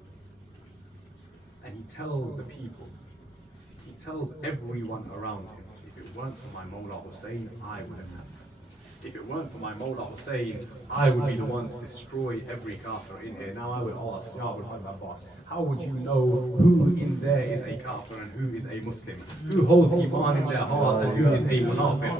And he tells the people, he tells everyone around him, if it weren't for my Mawla Hussein, I would attack. If it weren't for my Mawla Hussein, I would be the one to destroy every kafir in here. Now I would ask, Ya Abul Fadl Abbas, how would you know who in there is a kafir and who is a Muslim? Who holds Iman in their heart and who is a munafiq?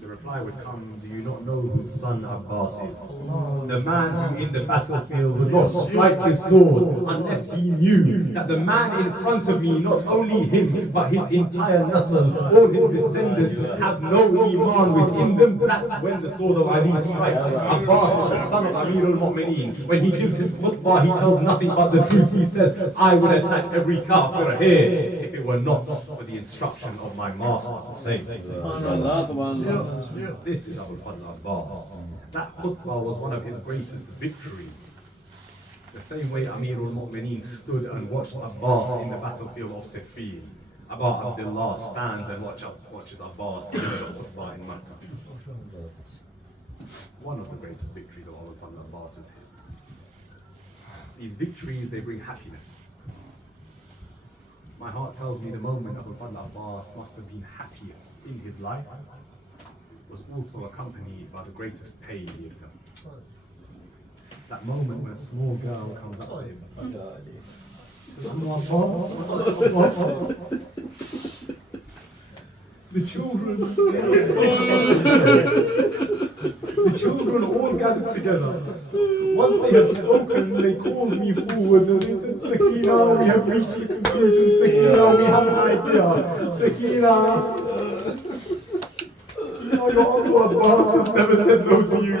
The reply would come, do you not know whose son Abbas is? The man who in the battlefield would not strike his sword unless he knew that the man in front of me, not only him, but his entire nasl, all his descendants have no Iman within them. That's when the sword of Ali strikes. Abbas is the son of Amir al-Mu'mineen. When he gives his khutbah, he tells nothing but the truth. He says, I would attack every kafir here if it were not for the instruction of my master Hussein. This is Abul Fadl Abbas. That khutbah was one of his greatest victories. The same way Amir al-Mu'mineen stood and watched Abbas in the battlefield of Siffin. Abu Abdullah stands and watches Abbas deliver the khutbah in Makkah. One of the greatest victories of Abul Fadl Abbas is here. These victories, they bring happiness. My heart tells me the moment Abul Fadl Abbas must have been happiest in his life was also accompanied by the greatest pain he had felt. That moment when a small girl comes up to him. The children all gathered together. Once they had spoken, they called me forward and they said, Sakina, we have reached the conclusion. Sakina, we have an idea. Sakina, your uncle Abbas has never said no to you.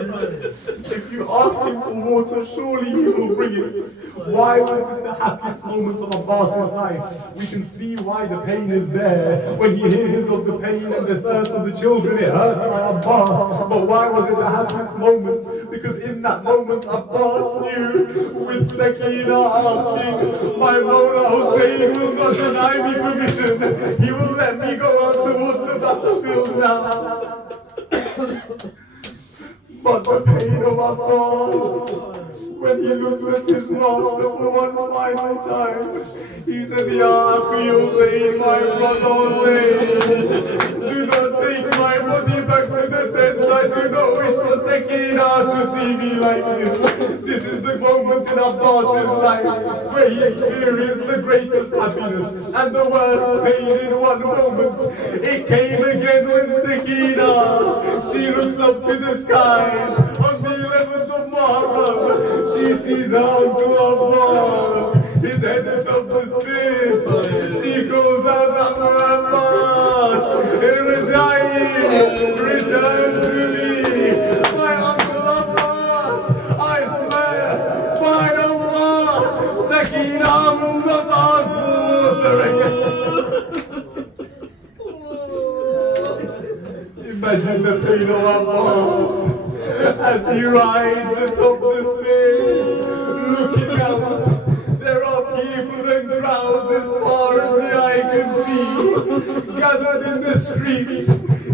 If you ask him for water, surely he will bring it. Why was this the happiest moment of Abbas's life? We can see why the pain is there. When he hears of the pain and the thirst of the children, it hurts my Abbas. But why was it the happiest moment? Because in that moment, Abbas knew, with Sakina asking, my Mawla Hussein will not deny me permission. He will let me go on towards the battlefield now. But the pain of Abbas, when he looks at his master for one final time, he says, Ya Akhi Hussein, my brother Hussein, do not take my body back to the tent. I do not wish for Sakina to see me like this. This is the moment in Abbas's life where he experienced the greatest happiness and the worst pain in one moment. It came again when Sakina, she looks up to the skies on the 11th of Muharram. She sees her uncle Abbas, his head atop the stairs. She calls out, Abbas, Irjai, return to me. My uncle Abbas, I swear, by Allah, Sakina will not ask for water again. Imagine the pain of Abbas as he rides atop the stairs, looking out. There are people and crowds as far as the eye can see, gathered in the streets,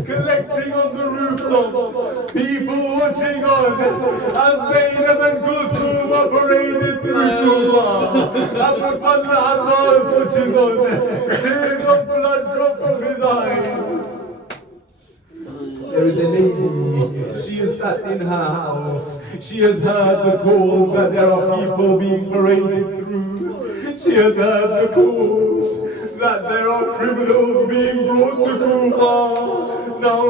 collecting on the rooftops, people watching on as Zainab and Kulthum are paraded through Kufa. Abul Fadl Abbas watches on, tears of blood drop from his eyes. There is a lady, she is sat in her house. She has heard the calls that there are people being paraded through. She has heard the calls that there are criminals being brought to Kufa. Now,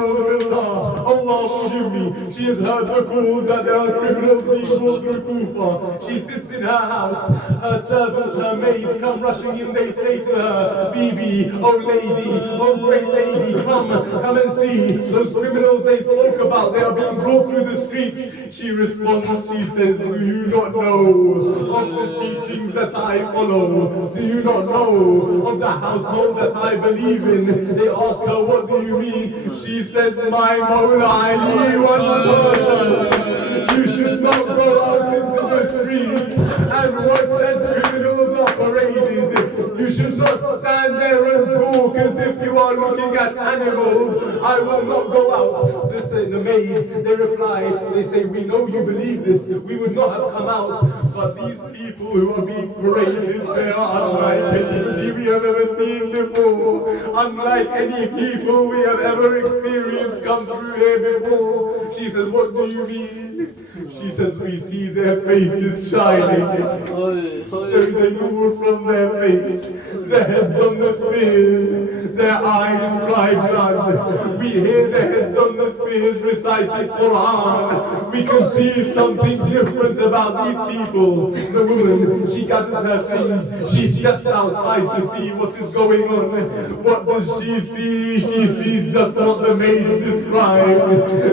Allah Allah, forgive me. She has heard the calls that there are criminals being brought through Kufa. She sits in her house. Her servants, her maids come rushing in. They say to her, Bibi, oh lady, oh great lady, come and see. Those criminals they spoke about, they are being brought through the streets. She responds, she says, do you not know of the teachings that I follow? Do you not know of the household that I believe in? They ask her, what do you mean? She says, my Mawla Ali once told us, you should not go out into the streets and watch as criminals are paraded. You should not stand there and talk as if you are looking at animals. I will not go out. The maids, they reply, they say, we know you believe this. We would not have come out. But these people who are being paraded, they are unlike anybody we have ever seen before. Unlike any people we have ever experienced come through here before. She says, what do you mean? She says, we see their faces shining. There is a nur from their face. Their heads on the spears. Their eyes cry blood. We hear the heads on the spears reciting Quran. We can see something different about these people. The woman, she gathers her things. She steps outside to see what is going on. What does she see? She sees just what the maids described.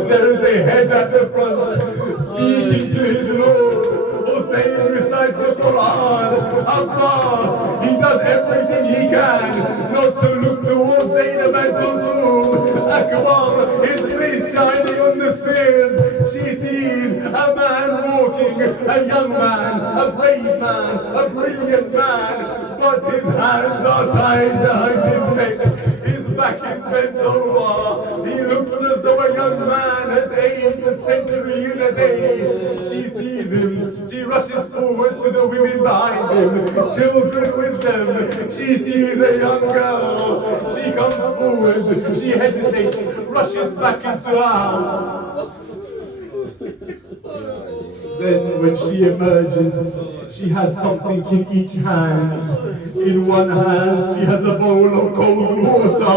There is a head at the front speaking to his Lord. Hussein recites the Quran. Abbas, he does everything he can not to look towards Zainab and Kulthum. Akbar, his face shining on the stairs. She sees a man walking, a young man, a brave man, a brilliant man, but his hands are tied behind his neck. His back is bent over. He looks as though a young man has aimed a century in a day. She sees him. She rushes forward to the women behind him, children with them. She sees a young girl. She comes forward. She hesitates, rushes back into her house. Then when she emerges, she has something in each hand. In one hand, she has a bowl of cold water.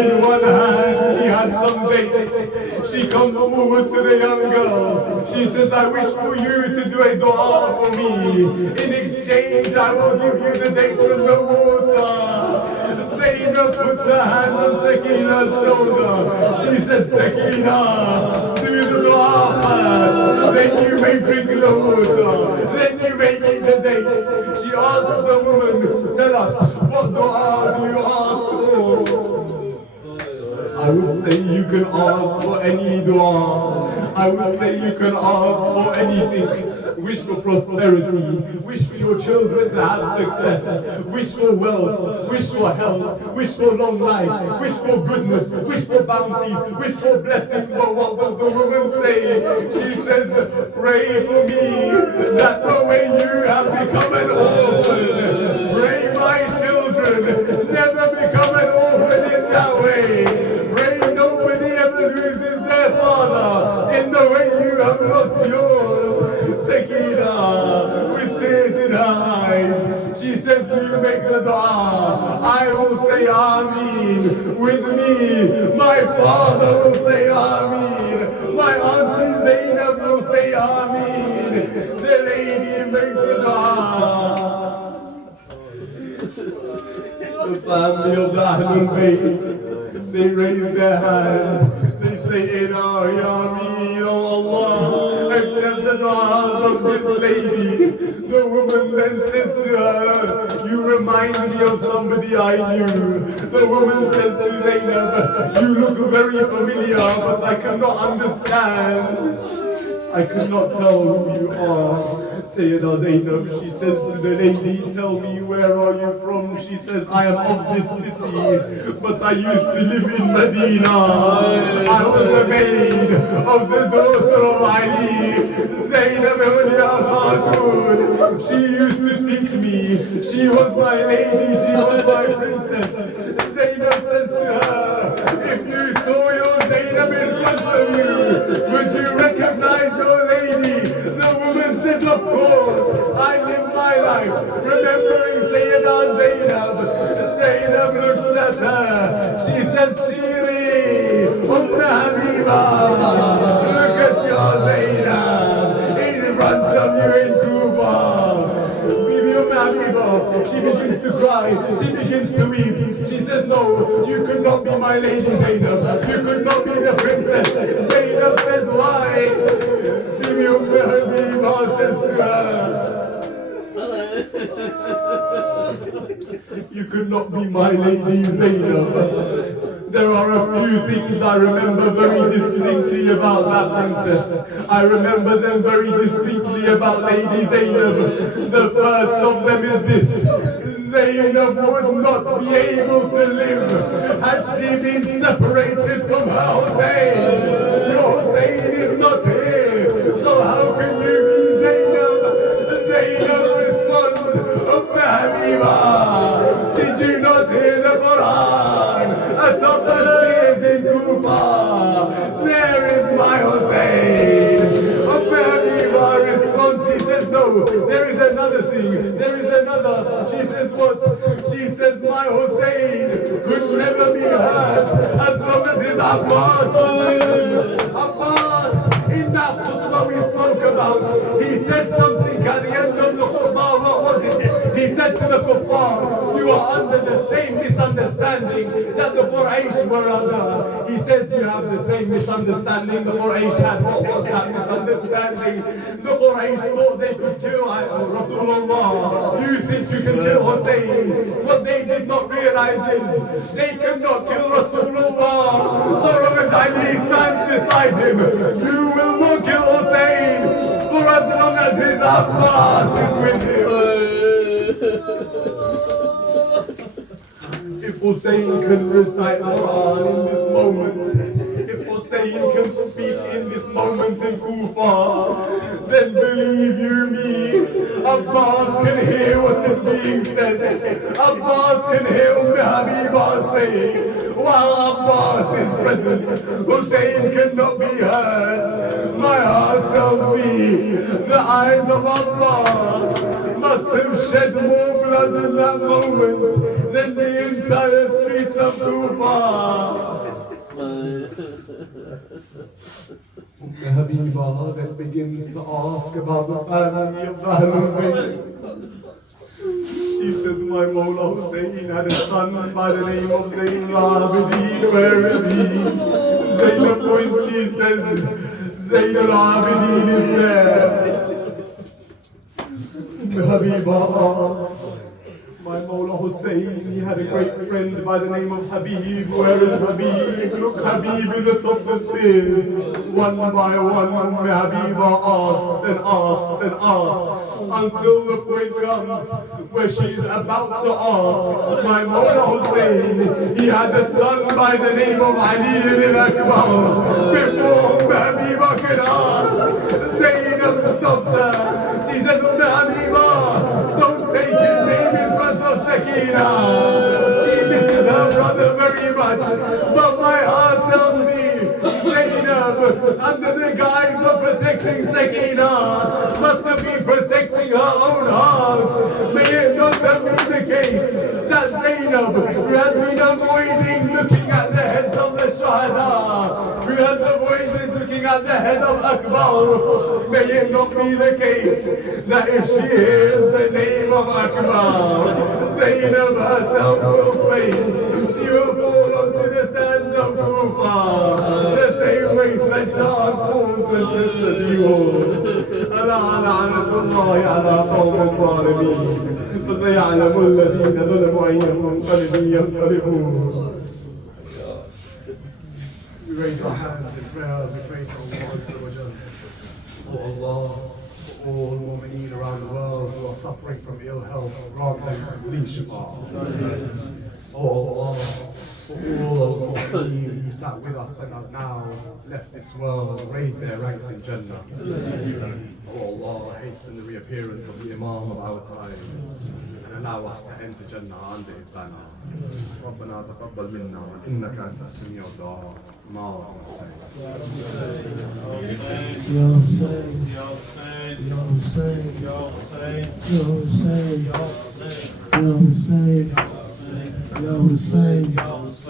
In one hand, she has some dates. She comes forward to the young girl. She says, I wish for you to do a dua for me. In exchange, I will give you the dates and the water. Zainab puts her hand on Sakina's shoulder. She says, Sakina, do the dua first. Then you may drink the water. Then you may eat the dates. She asks the woman, tell us, what dua do you ask for? I would say you can ask for any dua. I would say you can ask for anything. Wish for prosperity. Wish for your children to have success. Wish for wealth. Wish for health. Wish for long life. Wish for goodness. Wish for bounties. Wish for blessings. But what does the woman say? She says, pray for me that the way you have become an orphan, pray my children never become an orphan in that way. Pray nobody ever loses their father in the way you have lost yours. Sakina, with tears in her eyes, she says, you make the dua. I will say Ameen. With me, my father will say Ameen. My auntie Zainab will say Ameen. The lady makes the dua. The family of the Ahlul Bayt, they raise their hands. They say, Ina Yameen, oh Allah, accept the du'as of this lady. The woman then says to her, you remind me of somebody I knew. The woman says to Zainab, you look very familiar, but I cannot understand. I cannot tell who you are. Sayyidah Zainab, she says to the lady, tell me, where are you from? She says, I am of this city, but I used to live in Medina. I was a maid of the daughter of Ali, Zainab Awliya Khatun. She used to teach me. She was my lady, she was my princess. Zainab says to her, if you saw your Zainab in front of you, would you recognize your lady? The woman says, of course, I live my life remembering Sayyidah Zainab. Zainab looks at her. She says, Shiri, Habiba. love you in Kufa. Bibi Habiba, she begins to cry, she begins to weep. She says, no, you could not be my lady Zainab. You could not be the princess. Zainab says, why? Bibi Habiba says to her, you could not be my lady Zainab. There are a few things I remember very distinctly about that princess. I remember them very distinctly about Lady Zainab. The first of them is this. Zainab would not be able to live had she been separated from her Hussein. Your Hussein is not here, so how can you be Zainab? Zainab responds, Habiba, did you not hear the Quran? Atop the stairs in Kufa, there is my Hussein. Habiba responds, she says, no, there is another thing, there is another. She says, what? She says, my Hussein could never be hurt as long as his Abbas was with him. Abbas, in that khutbah we spoke about, he said something at the end of the khutbah. What was it? He said to the kuffar, you are under the same misunderstanding that the Quraysh were under. He says you have the same misunderstanding the Quraysh had. What was that misunderstanding? The Quraysh thought they could kill Rasulullah. You think you can kill Hussein? What they did not realize is they cannot kill Rasulullah. So long as Ali stands beside him, you will not kill Hussein for as long as his Abbas is with him. If Hussein can recite Quran in this moment, if Hussein can speak in this moment in Kufa, then believe you me, Abbas can hear what is being said. Abbas can hear Habiba saying, while Abbas is present, Hussein cannot be hurt. My heart tells me the eyes of Abbas must have shed more blood in that moment than the entire streets of Kufa. Habiba then begins to ask about the family of Ahlul Bayt. She says, my Mawla Hussein had a son by the name of Zain al-Abidin. Where is he? Zainab points, she says, Zain al-Abidin is there. Habiba asks, my Mawla Hussein, he had a great friend by the name of Habib. Where is Habib? Look, Habib is atop the stairs. One by one, Habiba asks and asks and asks, until the point comes where she is about to ask, my Mawla Hussein, he had a son by the name of Ali ibn Akbar. Before Habiba can ask, Zainab stops her. She says, Habiba, don't take his name in front of Sakina. She misses her brother very much, but my heart tells me Zainab, under the guise of protecting Sakina, must have been protecting her own heart. May it not have been the case that Zainab, who has been avoiding looking at the heads of the Shuhada, who has avoided looking at the head of Akbar, may it not be the case that if she hears the name of Akbar, Zainab herself will faint. She will fall onto the sands of Kufa, the same way Sajjad falls and trips as he walks. ألا لعنة الله على قوم الظالمين فسيعلم الذين ظلموا أي منقلب ينقلبون. We raise our hands in prayers, we pray to Allah. Oh Allah, all mu'mineen around the world who are suffering from ill health, grant them complete shifa. Oh Allah, for all those mu'mineen who sat with us and have now left this world, raise their ranks in Jannah. Oh Allah, hasten the reappearance of the Imam of our time and allow us to enter Jannah under his banner. ربنا تقبل منا إنك أنت السميع الدعاء. اللهم صل Ya Hussein, Ya Hussein, Ya Hussein, Ya Hussein, Ya Hussein, Ya Hussein, Ya Hussein, Ya Hussein,